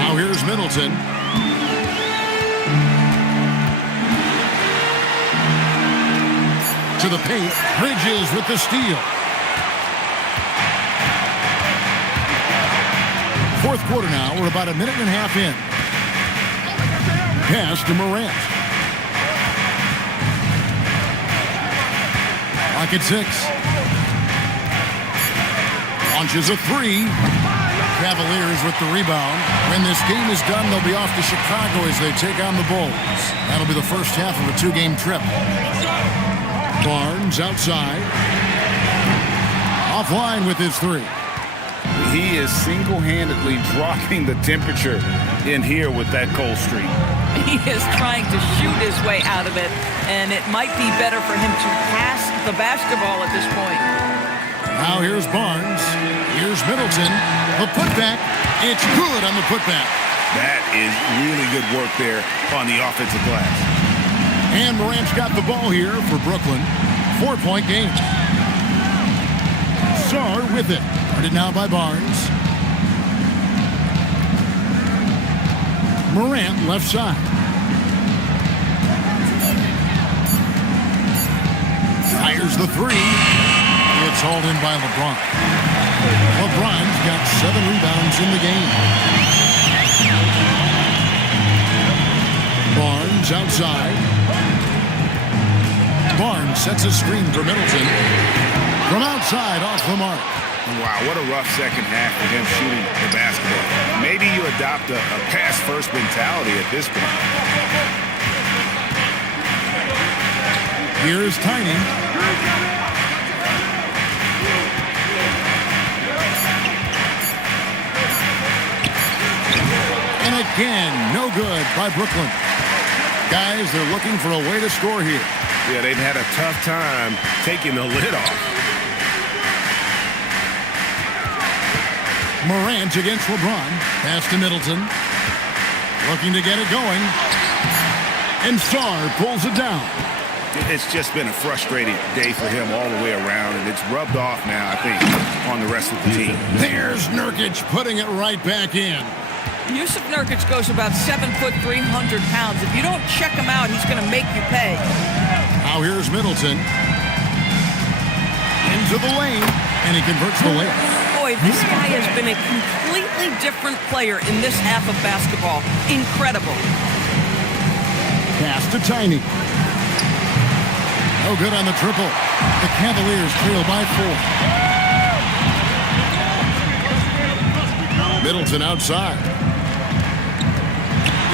Now here's Middleton. To the paint. Bridges with the steal. Fourth quarter now. We're about a minute and a half in. Pass to Morant. Clock at 6. Launches a 3. Cavaliers with the rebound. When this game is done, they'll be off to Chicago as they take on the Bulls. That'll be the first half of a 2-game trip. Barnes outside. Offline with his 3. He is single-handedly dropping the temperature in here with that cold streak. He is trying to shoot his way out of it, and it might be better for him to pass the basketball at this point. Now here's Barnes. Here's Middleton. The putback. It's good on the putback. That is really good work there on the offensive glass. And Morant's got the ball here for Brooklyn. 4-point game. Sarr with it. Guarded now by Barnes. Morant left side. Fires the 3. It's hauled in by LeBron. LeBron's got 7 rebounds in the game. Barnes outside. Barnes sets a screen for Middleton. From outside, off the mark. Wow, what a rough second half for him shooting the basketball. Maybe you adopt a pass-first mentality at this point. Here's Tiny. And again, no good by Brooklyn. Guys, they're looking for a way to score here. Yeah, they've had a tough time taking the lid off. Morant against LeBron. Pass to Middleton. Looking to get it going. And Sarr pulls it down. It's just been a frustrating day for him all the way around, and it's rubbed off now, I think, on the rest of the team. There's Nurkic putting it right back in. Yusuf Nurkic goes about 7 foot 300 pounds. If you don't check him out, he's going to make you pay. Now here's Middleton. Into the lane, and he converts the layup. Boy, this guy has been a completely different player in this half of basketball. Incredible. Pass to Tiny. No good on the triple. The Cavaliers trail by 4. Middleton outside.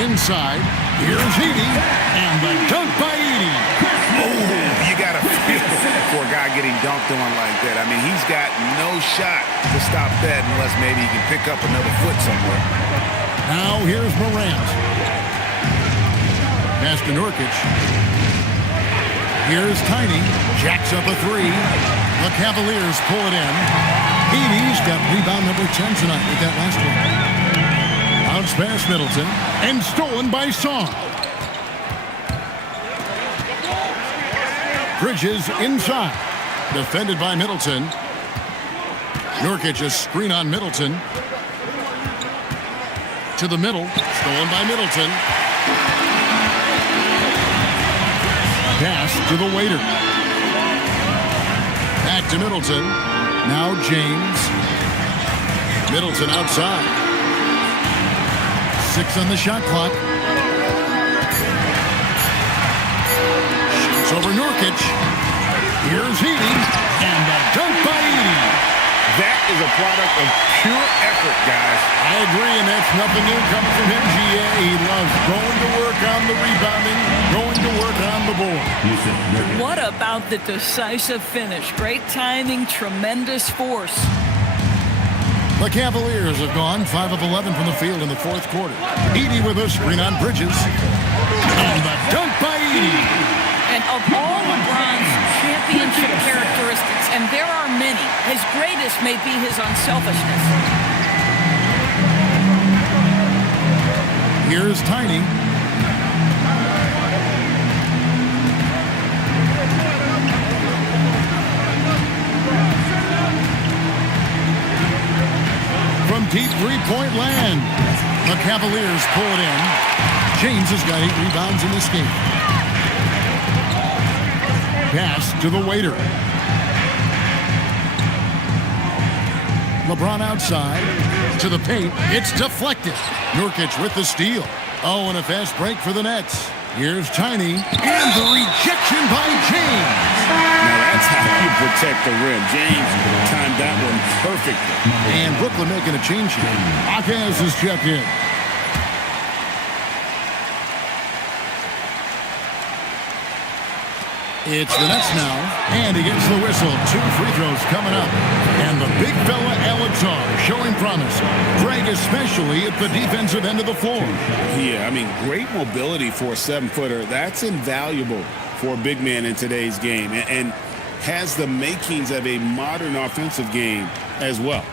Inside. Here's Edey. And the dunk by Edey. Oh, you got to feel for a guy getting dunked on like that. I mean, he's got no shot to stop that unless maybe he can pick up another foot somewhere. Now here's Morant. Pass to Nurkic. Here's Tiny. Jacks up a 3. The Cavaliers pull it in. Edey's got rebound number 10 tonight with that last one. Bounce past Middleton. And stolen by Sarr. Bridges inside. Defended by Middleton. Nurkic a screen on Middleton. To the middle. Stolen by Middleton. Pass to the waiter. Back to Middleton. Now James. Middleton outside. 6 on the shot clock. Shoots over Nurkic. Here's Edey. And a dunk by Edey. That is a product of pure effort, guys. I agree, and that's nothing new coming from him, GA. He loves going to work on the rebounding, going to work on the board. What about the decisive finish? Great timing, tremendous force. The Cavaliers have gone 5 of 11 from the field in the fourth quarter. Edey with a screen on Bridges. And the dunk by Edey. And of all LeBron's championship characteristics, and there are many, his greatest may be his unselfishness. Here's Tiny. From deep three-point land, the Cavaliers pull it in. James has got 8 rebounds in this game. Pass to the waiter. LeBron outside. To the paint, it's deflected. Nurkic with the steal. Oh, and a fast break for the Nets. Here's Tiny, and the rejection by James. Now that's how you protect the rim. James timed that one perfectly. And Brooklyn making a change here. Akaz is checked in. It's the Nets now, and he gets the whistle. 2 free throws coming up. And the big fella, Alex showing promise. Greg especially at the defensive end of the floor. Yeah, I mean, great mobility for a 7-footer. That's invaluable for a big man in today's game, and has the makings of a modern offensive game as well.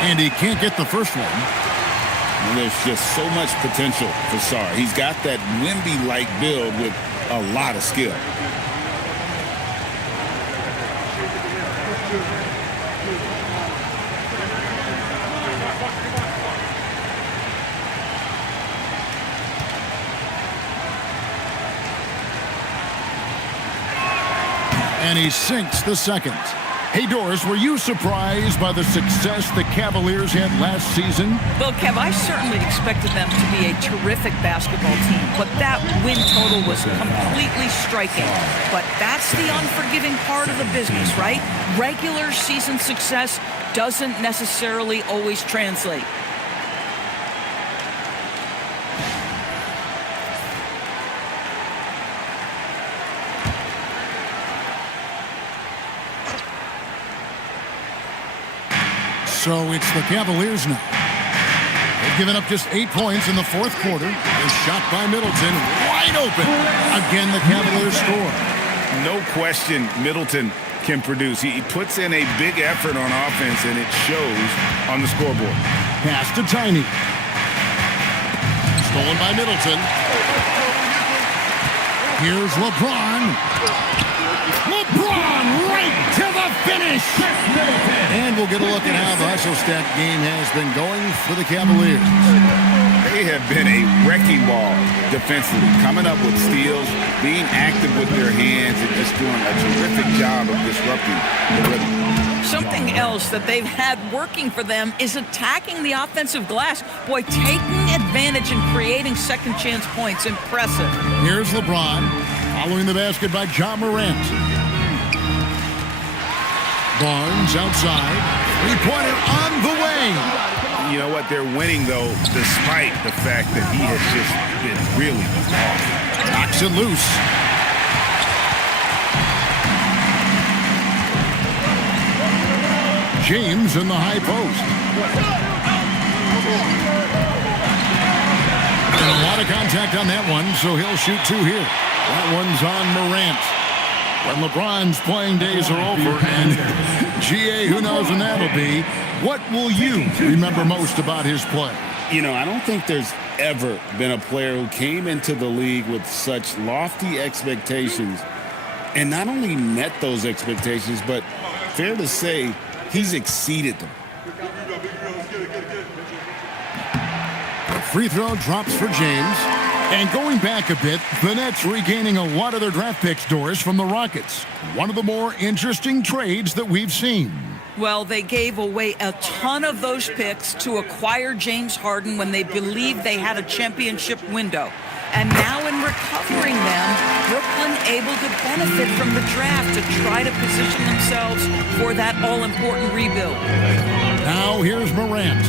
And he can't get the first one. And there's just so much potential for Sarr. He's got that Wemby-like build with a lot of skill. And he sinks the second. Hey, Doris, were you surprised by the success the Cavaliers had last season? Well, Kev, I certainly expected them to be a terrific basketball team, but that win total was completely striking. But that's the unforgiving part of the business, right? Regular season success doesn't necessarily always translate. So it's the Cavaliers now. They've given up just 8 points in the fourth quarter. A shot by Middleton, wide open. Again, the Cavaliers score. No question Middleton can produce. He puts in a big effort on offense, and it shows on the scoreboard. Pass to Tiny. Stolen by Middleton. Here's LeBron. LeBron right to the finish. And we'll get a look at how the hustle stat game has been going for the Cavaliers. They have been a wrecking ball defensively, coming up with steals, being active with their hands, and just doing a terrific job of disrupting the rhythm. Something else that they've had working for them is attacking the offensive glass. Boy, taking advantage and creating second chance points. Impressive. Here's LeBron, following the basket by John Morant. Barnes outside. 3-pointer on the way. You know what? They're winning, though, despite the fact that he has just been really off. Knocks it loose. James in the high post. And a lot of contact on that one, so he'll shoot 2 here. That one's on Morant. When LeBron's playing days are over, and GA, who knows when that'll be, what will you remember most about his play? You know, I don't think there's ever been a player who came into the league with such lofty expectations and not only met those expectations, but fair to say, he's exceeded them. The free throw drops for James. And going back a bit, the Nets regaining a lot of their draft picks, Doris, from the Rockets. One of the more interesting trades that we've seen. Well, they gave away a ton of those picks to acquire James Harden when they believed they had a championship window. And now in recovering them, Brooklyn able to benefit from the draft to try to position themselves for that all-important rebuild. Now here's Morant.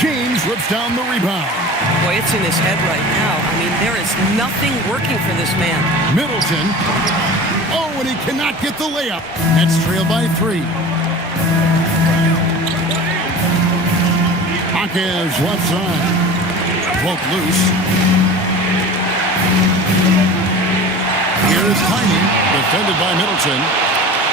James rips down the rebound. Boy, it's in his head right now. I mean, there is nothing working for this man. Middleton. Oh, and he cannot get the layup. Nets trail by 3. Akaz left side. Broke loose. Here's Tiny, defended by Middleton.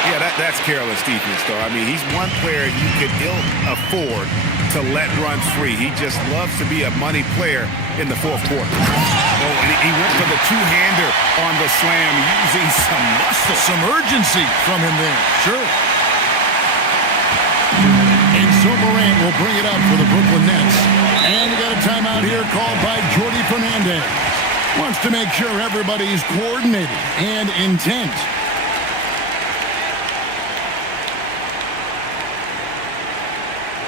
Yeah, that's careless defense, though. I mean, he's one player you could ill afford to let runs free. He just loves to be a money player in the fourth quarter. Oh, and he went for the two-hander on the slam, using some muscle. Some urgency from him there. Sure. And so Morant will bring it up for the Brooklyn Nets. And you got to timeout here called by Jordy Fernandez. Wants to make sure everybody's coordinated and intent.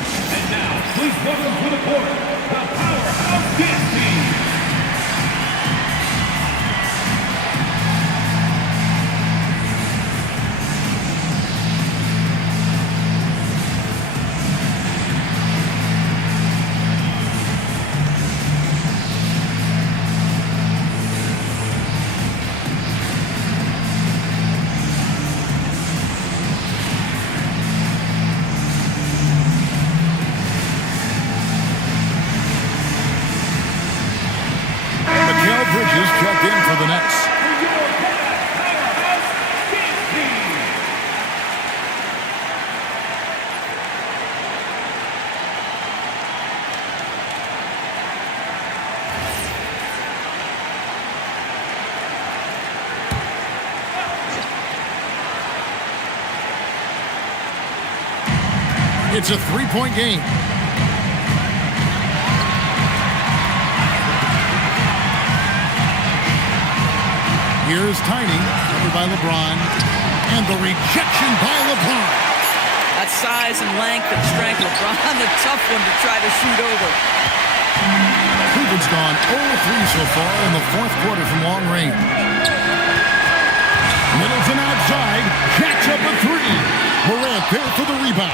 And now, please welcome to the court, the Powerhouse Dance Team. Bridges checked in for the Nets. It's a three-point game. Here's Tiny, covered by LeBron, and the rejection by LeBron. That size and length and strength, LeBron, the tough one to try to shoot over. Cleveland's gone 0-3 so far in the fourth quarter from long range. Middleton outside, jacks up a three. Morant there for the rebound.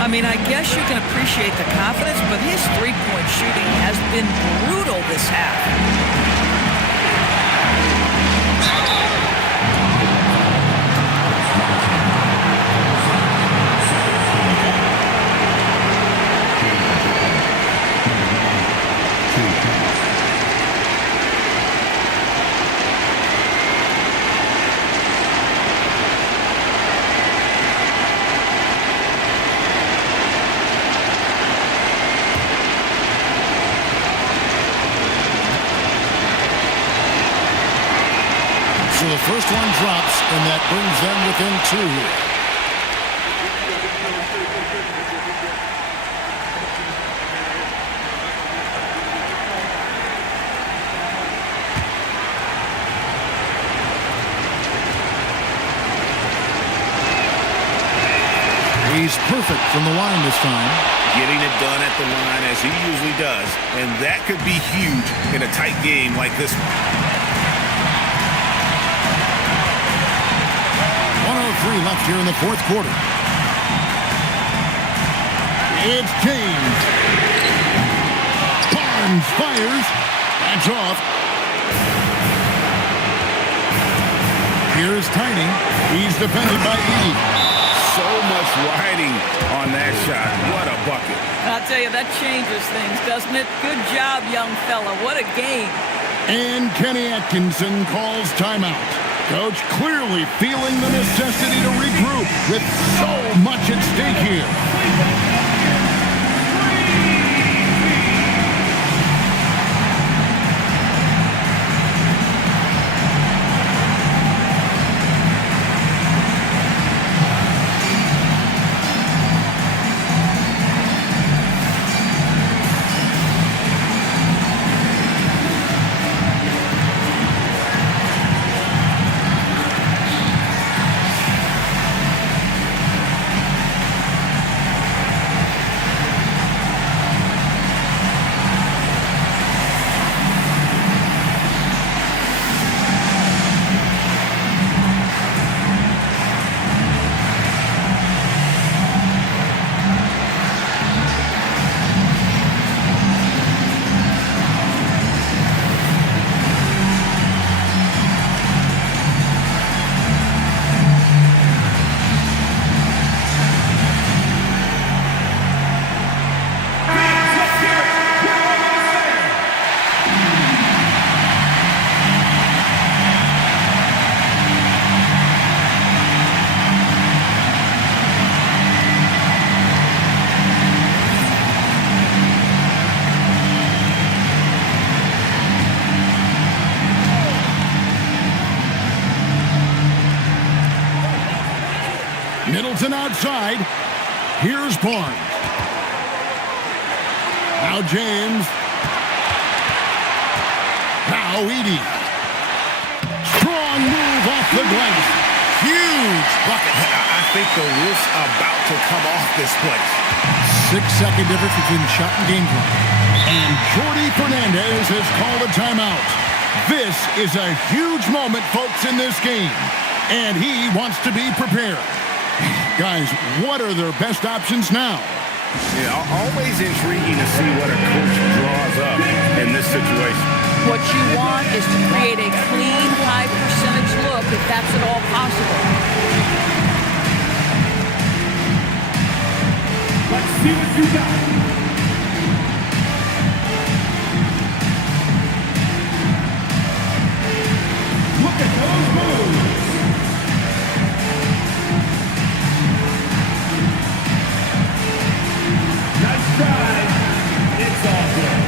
I mean, I guess you can appreciate the confidence, but his three-point shooting has been brutal this half. So the first one drops, and that brings them within two. He's perfect from the line this time. Getting it done at the line as he usually does, and that could be huge in a tight game like this one. 1:03 left here in the fourth quarter. It's James. Barnes fires. That's off. Here's Tiny. He's defended by Edie. So much riding on that shot. What a bucket. I'll tell you, that changes things, doesn't it? Good job, young fella. What a game. And Kenny Atkinson calls timeout. Coach clearly feeling the necessity to regroup with so much at stake here. Middleton outside. Here's Barnes. Now James Now Edey. Strong move off the glass. Huge bucket. I think the roof's about to come off this place. 6-second difference between shot and game clock. And Jordi Fernandez has called a timeout. This is a huge moment, folks, in this game. And he wants to be prepared. Guys, what are their best options now? Yeah, always intriguing to see what a coach draws up in this situation. What you want is to create a clean, high percentage look if that's at all possible. Let's see what you got. Look at those moves. Nice try. It's all good.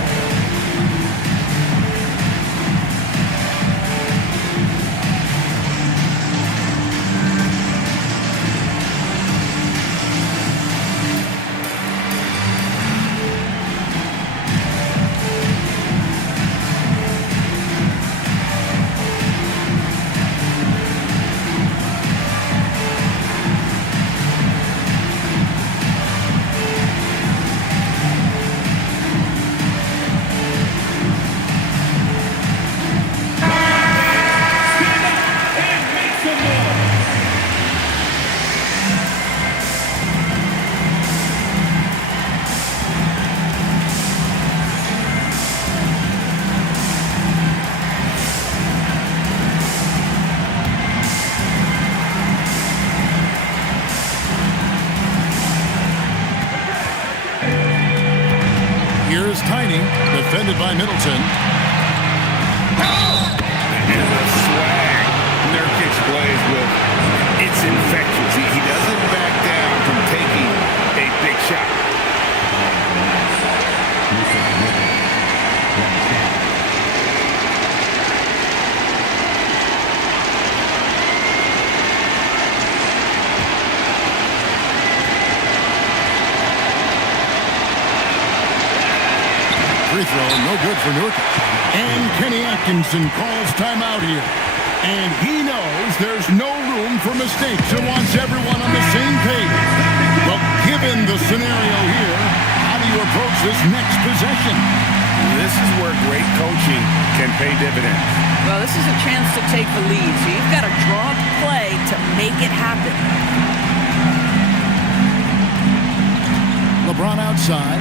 Here's Tiny, defended by Middleton. And the swag Nurkic plays with, it's infectious. He doesn't back down from taking a big shot. Free throw, no good for Nurkic. And Kenny Atkinson calls timeout here. And he knows there's no room for mistakes and wants everyone on the same page. Well, given the scenario here, how do you approach this next possession? This is where great coaching can pay dividends. Well, this is a chance to take the lead, so you've got to draw up play to make it happen. LeBron outside.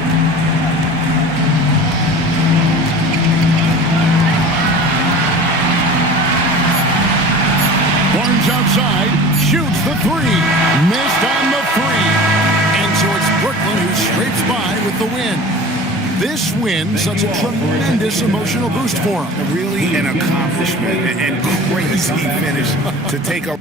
Barnes outside, shoots the three, missed on the three. And so it's Brooklyn who scrapes by with the win. This win, such a tremendous emotional boost for him. Really an accomplishment and crazy finish to take a